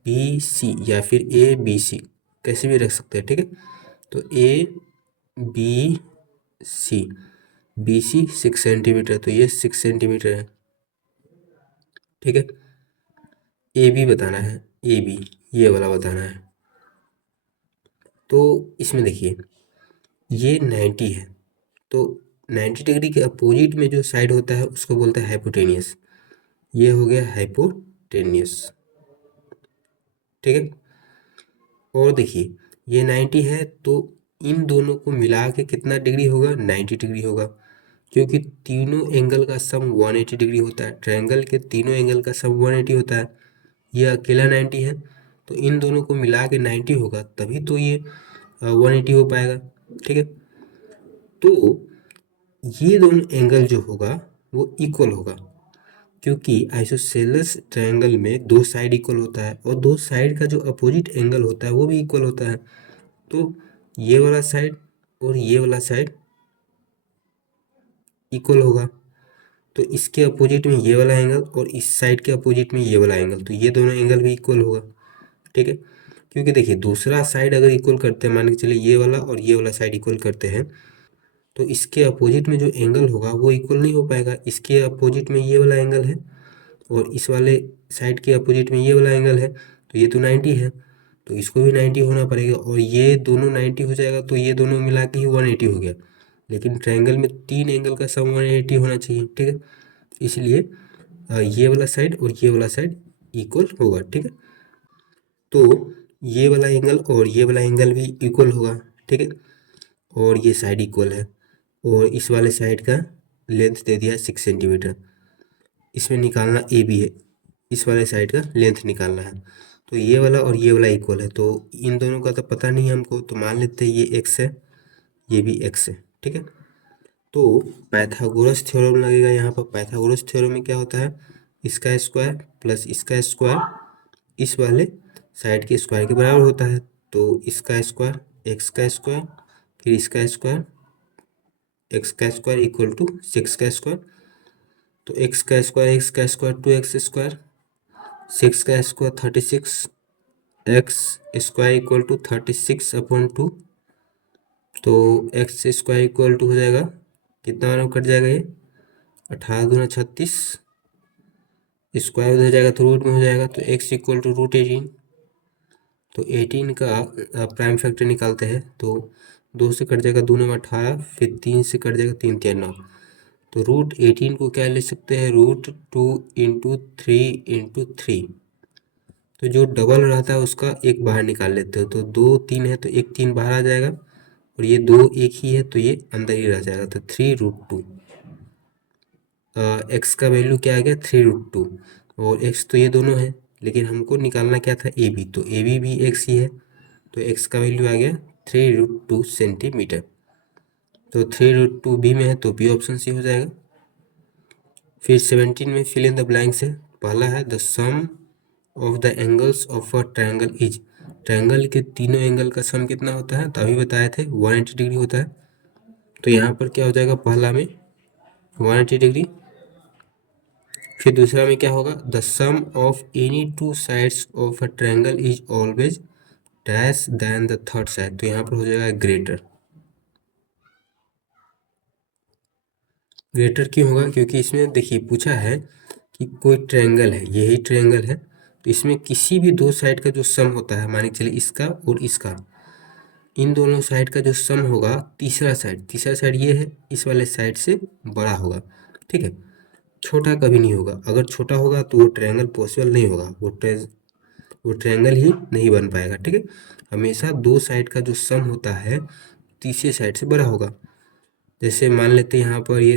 बी सी या फिर ए बी सी कैसे भी रख सकते हैं, ठीक है। तो A B C, B C 6 centimetre, तो ये 6 सेंटीमीटर है, ठीक है। ए बी बताना है, ए बी ये वाला बताना है। तो इसमें देखिए ये 90 है, तो 90 डिग्री के अपोजिट में जो साइड होता है उसको बोलते हैं हाइपोटेनियस। ये हो गया हाइपोटेनियस, ठीक है। और देखिए ये 90 है, तो इन दोनों को मिला के कितना डिग्री होगा, 90 डिग्री होगा, क्योंकि तीनों एंगल का सम 180 डिग्री होता है। ट्रायंगल के तीनों एंगल का सम 180 होता है, ये अकेला 90 है, तो इन दोनों को मिला के 90 होगा, तभी तो ये 180 हो पाएगा, ठीक है। तो ये दोनों एंगल जो होगा वो इक्वल होगा, क्योंकि आइसोसेलेस ट्रायंगल में दो साइड इक्वल होता है और दो साइड का जो अपोजिट एंगल होता है वो भी इक्वल होता है। तो ये वाला साइड और ये वाला साइड इक्वल होगा, तो इसके अपोजिट में ये वाला एंगल और इस साइड के अपोजिट में ये वाला एंगल, तो ये दोनों एंगल भी इक्वल होगा, ठीक है। क्योंकि देखिए दूसरा साइड अगर इक्वल करते हैं, मान के चलिए ये वाला और ये वाला साइड इक्वल करते हैं, तो इसके अपोजिट में जो एंगल होगा वो इक्वल नहीं हो पाएगा। इसके अपोजिट में ये वाला एंगल है और इस वाले साइड के अपोजिट में ये वाला एंगल है, तो ये तो 90 है, तो इसको भी 90 होना पड़ेगा, और ये दोनों 90 हो जाएगा, तो ये दोनों मिला के ही 180 हो गया। लेकिन ट्रायंगल में तीन एंगल का सम 180 होना चाहिए, ठीक है। इसलिए ये वाला साइड और ये वाला साइड इक्वल होगा, ठीक है। तो ये वाला एंगल और ये वाला एंगल भी इक्वल होगा, ठीक है। और ये साइड इक्वल है, और इस वाले साइड का लेंथ दे दिया 6 सेंटीमीटर। इसमें निकालना ए बी है, इस वाले साइड का लेंथ निकालना है। तो ये वाला और ये वाला इक्वल है, तो इन दोनों का तो पता नहीं है हमको, तो मान लेते हैं ये एक्स है, ये भी एक्स है, ठीक है। तो पाइथागोरस थ्योरम लगेगा यहाँ पर। पाइथागोरस थ्योरम में क्या होता है, इसका स्क्वायर प्लस इसका स्क्वायर इस वाले साइड के स्क्वायर के बराबर होता है। तो इसका स्क्वायर एक्स का स्क्वायर फिर इसका स्क्वायर एक्स का स्क्वायर इक्वल टू 6 का स्क्वायर। तो एक्स का स्क्वायर 2 एक्स स्क्वायर, 6 का square 36, x square equal to 36/2। तो एक्स स्क्वायर इक्वल टू हो जाएगा कितना, बार कट जाएगा ये 18 दूना 36, स्क्वायर उधर जाएगा तो रूट में हो जाएगा, तो एक्स इक्वल टू √18। तो 18 का प्राइम फैक्टर निकालते हैं, तो 2 से कट जाएगा 2 9 18, फिर 3 से कट जाएगा 3 3 9। तो √18 को क्या ले सकते हैं, √2 × 3 × 3। तो जो डबल रहता है उसका एक बाहर निकाल लेते हो, तो 2 3 है तो एक 3 बाहर आ जाएगा, और ये 2 एक ही है तो ये अंदर ही रह जाएगा, तो 3√2। एक्स का वैल्यू क्या आ गया 3√2, और एक्स तो ये दोनों है, लेकिन हमको निकालना क्या था ए बी, तो ए बी भी एक्स ही है, तो एक्स का वैल्यू आ गया 3√2 सेंटीमीटर। तो 3√2 बी में है तो बी ऑप्शन सी हो जाएगा। फिर 17 में फिल इन द ब्लैंक्स है। पहला है the sum of the angles of a triangle is. Triangle के तीनों एंगल का सम कितना होता है, तो अभी बताए थे 180 डिग्री होता है। तो यहाँ पर क्या हो जाएगा, पहला में 180 डिग्री फिर दूसरा में क्या होगा, the sum of any two sides of a triangle is always dash than the third side. तो यहाँ पर हो जाएगा ग्रेटर। ग्रेटर क्यों होगा, क्योंकि इसमें देखिए पूछा है कि कोई ट्रायंगल है, यही ट्रायंगल है, तो इसमें किसी भी दो साइड का जो सम होता है, मान के चलिए इसका और इसका, इन दोनों साइड का जो सम होगा, तीसरा साइड ये है, इस वाले साइड से बड़ा होगा। ठीक है, छोटा कभी नहीं होगा। अगर छोटा होगा तो वो ट्रायंगल पॉसिबल नहीं होगा, वो ट्रायंगल ही नहीं बन पाएगा। ठीक है, हमेशा दो साइड का जो सम होता है तीसरे साइड से बड़ा होगा। जैसे मान लेते हैं यहाँ पर ये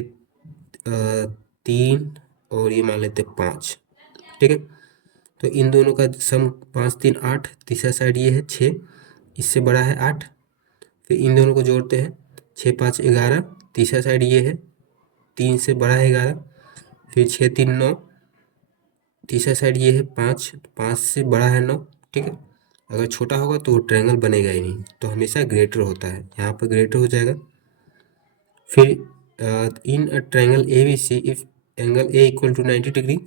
3 और ये मान लेते हैं 5। ठीक है, तो इन दोनों का सम 5 3 8, तीसरा साइड ये है 6, इससे बड़ा है 8। फिर इन दोनों को जोड़ते हैं, 6 5 11, तीसरा साइड ये है, 3 से बड़ा है 11। फिर 6 3 9, तीसरा साइड ये है 5, 5 से बड़ा है 9। ठीक है, अगर छोटा होगा तो ट्रायंगल बनेगा ही नहीं, तो हमेशा ग्रेटर होता है, यहाँ पर ग्रेटर हो जाएगा। फिर in a triangle A B C if angle A equal to 90 degree.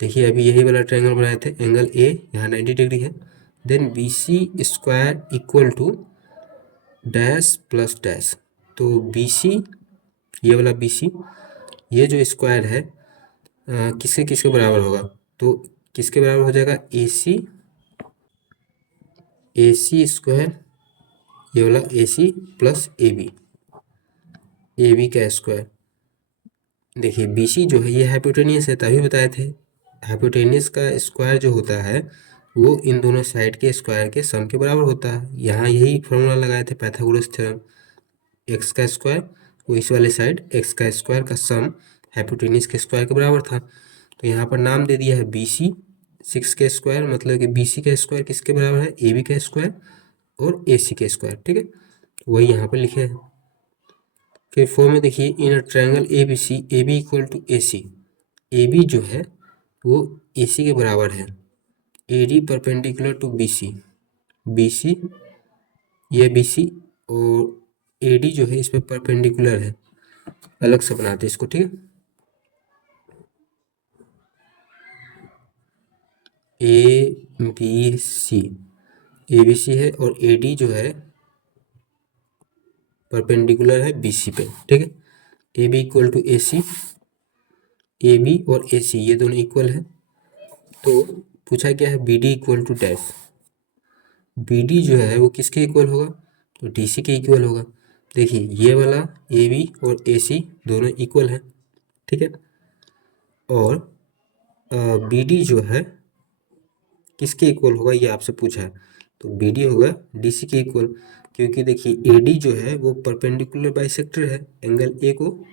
देखिए अभी यही वाला ट्रायंगल बनाए थे, एंगल ए यहाँ 90 डिग्री है, then B C square equal to dash plus dash. तो बी सी, ये वाला बी सी, ये जो स्क्वायर है किसके किसके बराबर होगा, तो किसके बराबर हो जाएगा, ए सी स्क्वायर, ये वाला ए सी प्लस ए बी का स्क्वायर। देखिए बी सी जो है ये हाइपोटेनियस है, तभी बताए थे, हाइपोटेनियस का स्क्वायर जो होता है वो इन दोनों साइड के स्क्वायर के सम के बराबर होता है। यहाँ यही फॉर्मूला लगाए थे पाइथागोरस थ्योरम, एक्स का स्क्वायर वो इस वाले साइड एक्स का स्क्वायर का सम हाइपोटेनियस के स्क्वायर के बराबर था। तो यहाँ पर नाम दे दिया है बी सी, 6 के स्क्वायर, मतलब कि बी सी का स्क्वायर किसके बराबर है, ए बी का स्क्वायर और ए सी के स्क्वायर। ठीक है, वही यहाँ पर लिखे हैं। फिर 4 में देखिए, in a triangle A B C A B equal to A C, A B जो है वो ए सी के बराबर है, A D perpendicular to B C, ये बी सी और ए डी जो है इस पर परपेंडिकुलर है, अलग से बनाते हैं इसको। ठीक है, ए बी सी है और ए डी जो है परपेंडिकुलर है बी सी पे। ठीक है, A B equal to A C, A B और ए सी ये दोनों इक्वल है। तो पूछा क्या है, B D equal to dash, B D जो है वो किसके इक्वल होगा, तो डी सी के इक्वल होगा। देखिए ये वाला ए बी और ए सी दोनों इक्वल है। ठीक है, और बी डी जो है किसके इक्वल होगा ये आपसे पूछा है, तो बी डी होगा डी सी के इक्वल, क्योंकि देखिए ए डी जो है वो परपेंडिकुलर बाइसेक्टर है, एंगल ए को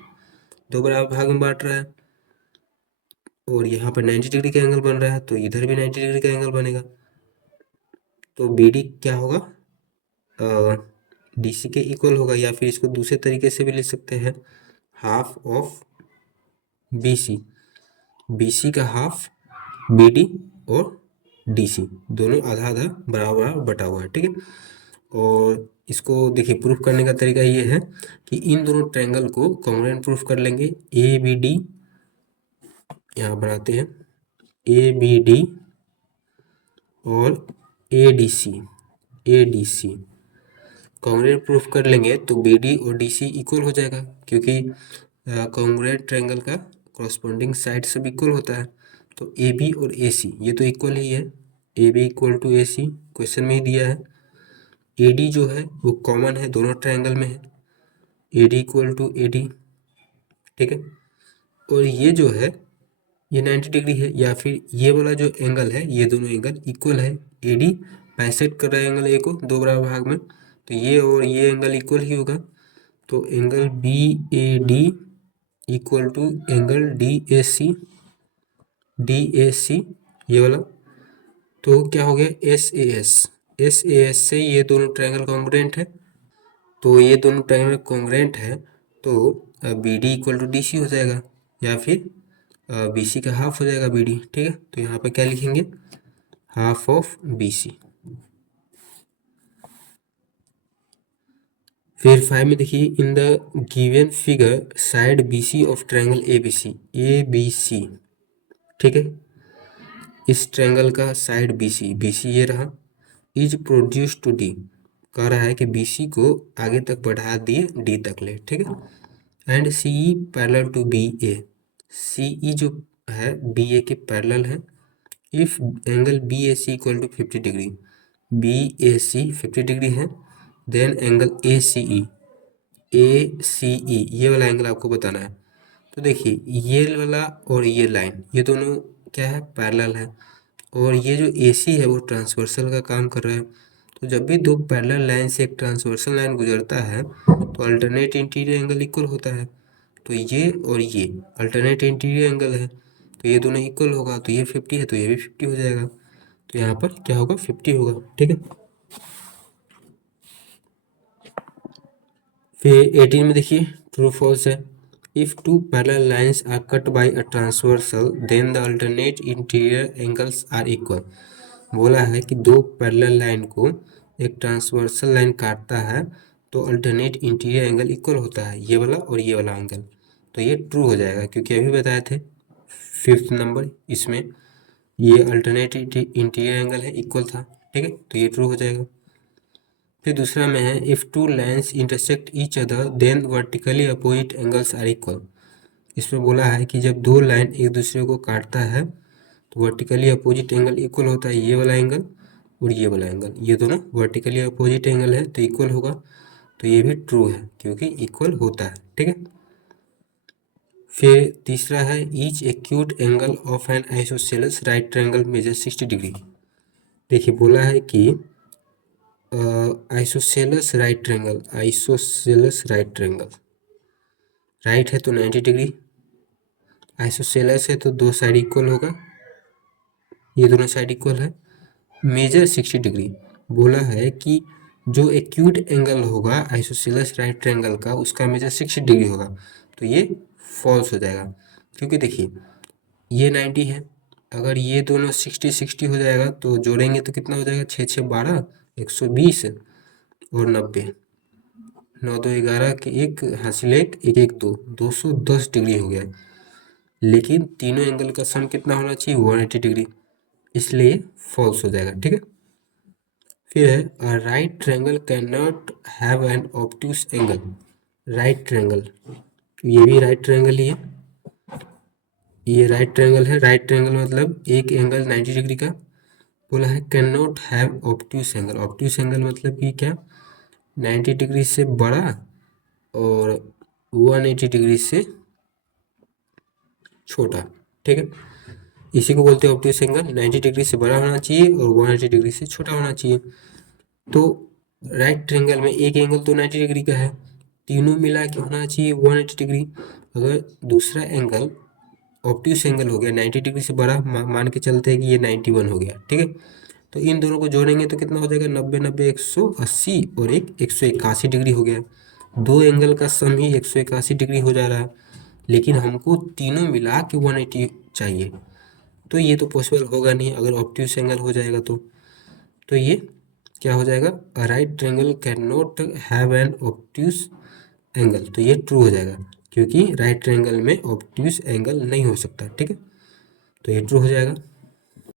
दो बराबर भाग में बांट रहा है, और यहाँ पर 90 डिग्री का एंगल बन रहा है, तो इधर भी 90 डिग्री का एंगल बनेगा। तो बी डी क्या होगा, डी सी के इक्वल होगा, या फिर इसको दूसरे तरीके से भी लिख सकते हैं, हाफ ऑफ बी सी का हाफ बी डी और डी सी दोनों आधा आधा बराबर बराबर बटा हुआ है। ठीक है, और इसको देखिए प्रूफ करने का तरीका ये है कि इन दोनों ट्रायंगल को कॉन्ग्रुएंट प्रूफ कर लेंगे। ए बी डी यहाँ बनाते हैं, ए बी डी और A D C congruent proof कर लेंगे तो बी डी और डी सी इक्वल हो जाएगा, क्योंकि कॉन्ग्रुएंट ट्रायंगल का कॉरस्पॉन्डिंग साइड सब इक्वल होता है। तो ए बी और ए सी ये तो इक्वल ही है, A B equal to A C question में ही दिया है। ए डी जो है वो कॉमन है, दोनों ट्रायंगल में है, A D equal to A D. ठीक है, और ये जो है ये 90 डिग्री है, या फिर ये वाला जो एंगल है ये दोनों एंगल इक्वल है, ए डी बाइसेक्ट कर रहा है एंगल ए को दो बराबर भाग में, तो ये और ये एंगल इक्वल ही होगा। तो angle B A D equal to angle D A C ये वाला, तो क्या हो गया एस ए एस से ये दोनों ट्रायंगल कॉन्ग्रुएंट है, तो ये दोनों ट्रायंगल कॉन्ग्रुएंट है, तो B D equal to D C हो जाएगा, या फिर बी सी का हाफ हो जाएगा बी डी। ठीक है, तो यहाँ पे क्या लिखेंगे, हाफ ऑफ बी सी। फिर 5 में देखिए, in the given figure side B C of triangle A B C ठीक है। इस ट्रायंगल का साइड BC ये रहा, इज प्रोड्यूस टू D, कह रहा है कि BC को आगे तक बढ़ा दिए D तक ले, ठीक है। And CE parallel to BA, CE जो है BA के पैरेलल है। If angle BAC equal to 50 degree, BAC 50 degree है, देन एंगल ACE ये वाला एंगल आपको बताना है। तो देखिए ये वाला और ये लाइन, ये दोनों क्या है, पैरेलल है, और ये जो AC है वो ट्रांसवर्सल का काम कर रहा है। तो जब भी दो पैरेलल लाइन से एक ट्रांसवर्सल लाइन गुजरता है तो अल्टरनेट इंटीरियर एंगल इक्वल होता है। तो ये और ये अल्टरनेट इंटीरियर एंगल है, तो ये दोनों इक्वल होगा, तो ये 50 है तो ये भी 50 हो जाएगा, तो यहाँ पर क्या होगा, 50 होगा, ठीक है। फिर 18 में देखिए ट्रू फॉल्स है। If two parallel lines are cut by a transversal then the alternate interior angles are equal. बोला है कि दो पैरेलल लाइन को एक ट्रांसवर्सल लाइन काटता है तो अल्टरनेट इंटीरियर एंगल इक्वल होता है, ये वाला और ये वाला एंगल। तो ये ट्रू हो जाएगा क्योंकि अभी बताए थे 5th नंबर इसमें ये अल्टरनेट इंटीरियर एंगल है, इक्वल था, ठीक है, तो ये ट्रू हो जाएगा। फिर दूसरा में है if two lines intersect each other then vertically opposite angles are equal. इसमें बोला है कि जब दो लाइन एक दूसरे को काटता है तो वर्टिकली अपोजिट एंगल इक्वल होता है, ये वाला एंगल और ये वाला एंगल, ये दोनों वर्टिकली अपोजिट एंगल है तो इक्वल होगा, तो ये भी ट्रू है क्योंकि इक्वल होता है, ठीक है। फिर तीसरा है each acute angle of an isosceles right triangle measure 60 degree. देखिए बोला है कि isosceles right triangle, isosceles right triangle, right है तो 90 डिग्री, आइसोसेलेस है तो दो साइड इक्वल होगा, ये दोनों साइड इक्वल है, मेजर 60 डिग्री। बोला है कि जो एक्यूट एंगल होगा आइसोसेलेस राइट ट्रायंगल का उसका मेजर 60 डिग्री होगा, तो ये फॉल्स हो जाएगा क्योंकि देखिए ये 90 है, अगर ये दोनों 60 हो जाएगा तो जोड़ेंगे तो कितना हो जाएगा, 6 6 12 120 और 90, 9 2 11 के एक हासिल एक, एक एक दो, 210 डिग्री हो गया। लेकिन तीनों एंगल का सम कितना होना चाहिए, 180 डिग्री, इसलिए फॉल्स हो जाएगा, ठीक है। फिर है अ right triangle can not have an obtuse angle. Right triangle, ये भी राइट ट्रायंगल ही है, ये राइट ट्रायंगल है, राइट ट्रायंगल मतलब एक एंगल 90 डिग्री का। बोला है can not have obtuse angle, obtuse angle मतलब कि क्या, 90 डिग्री से बड़ा और 180 डिग्री से छोटा, ठीक है, इसी को बोलते हैं ऑब्ट्यूस एंगल। 90 डिग्री से बड़ा होना चाहिए और 180 डिग्री से छोटा होना चाहिए। तो राइट ट्रायंगल में एक एंगल तो 90 डिग्री का है, तीनों मिला के होना चाहिए 180 डिग्री। अगर दूसरा एंगल ऑब्ट्यूस एंगल हो गया 90 डिग्री से बड़ा, मान के चलते हैं कि ये 91 हो गया, ठीक है, तो इन दोनों को जोड़ेंगे तो कितना हो जाएगा, 90 90 180 और एक 181 डिग्री हो गया। दो एंगल का सम ही 181 डिग्री हो जा रहा है, लेकिन हमको तीनों मिला के 180 चाहिए, तो ये तो पॉसिबल होगा नहीं अगर ऑब्ट्यूस एंगल हो जाएगा तो ये क्या हो जाएगा, अ right triangle can not have an obtuse angle, तो ये ट्रू हो जाएगा क्योंकि राइट ट्रायंगल में ऑब्ट्यूस एंगल नहीं हो सकता, ठीक है, तो ये ट्रू हो जाएगा।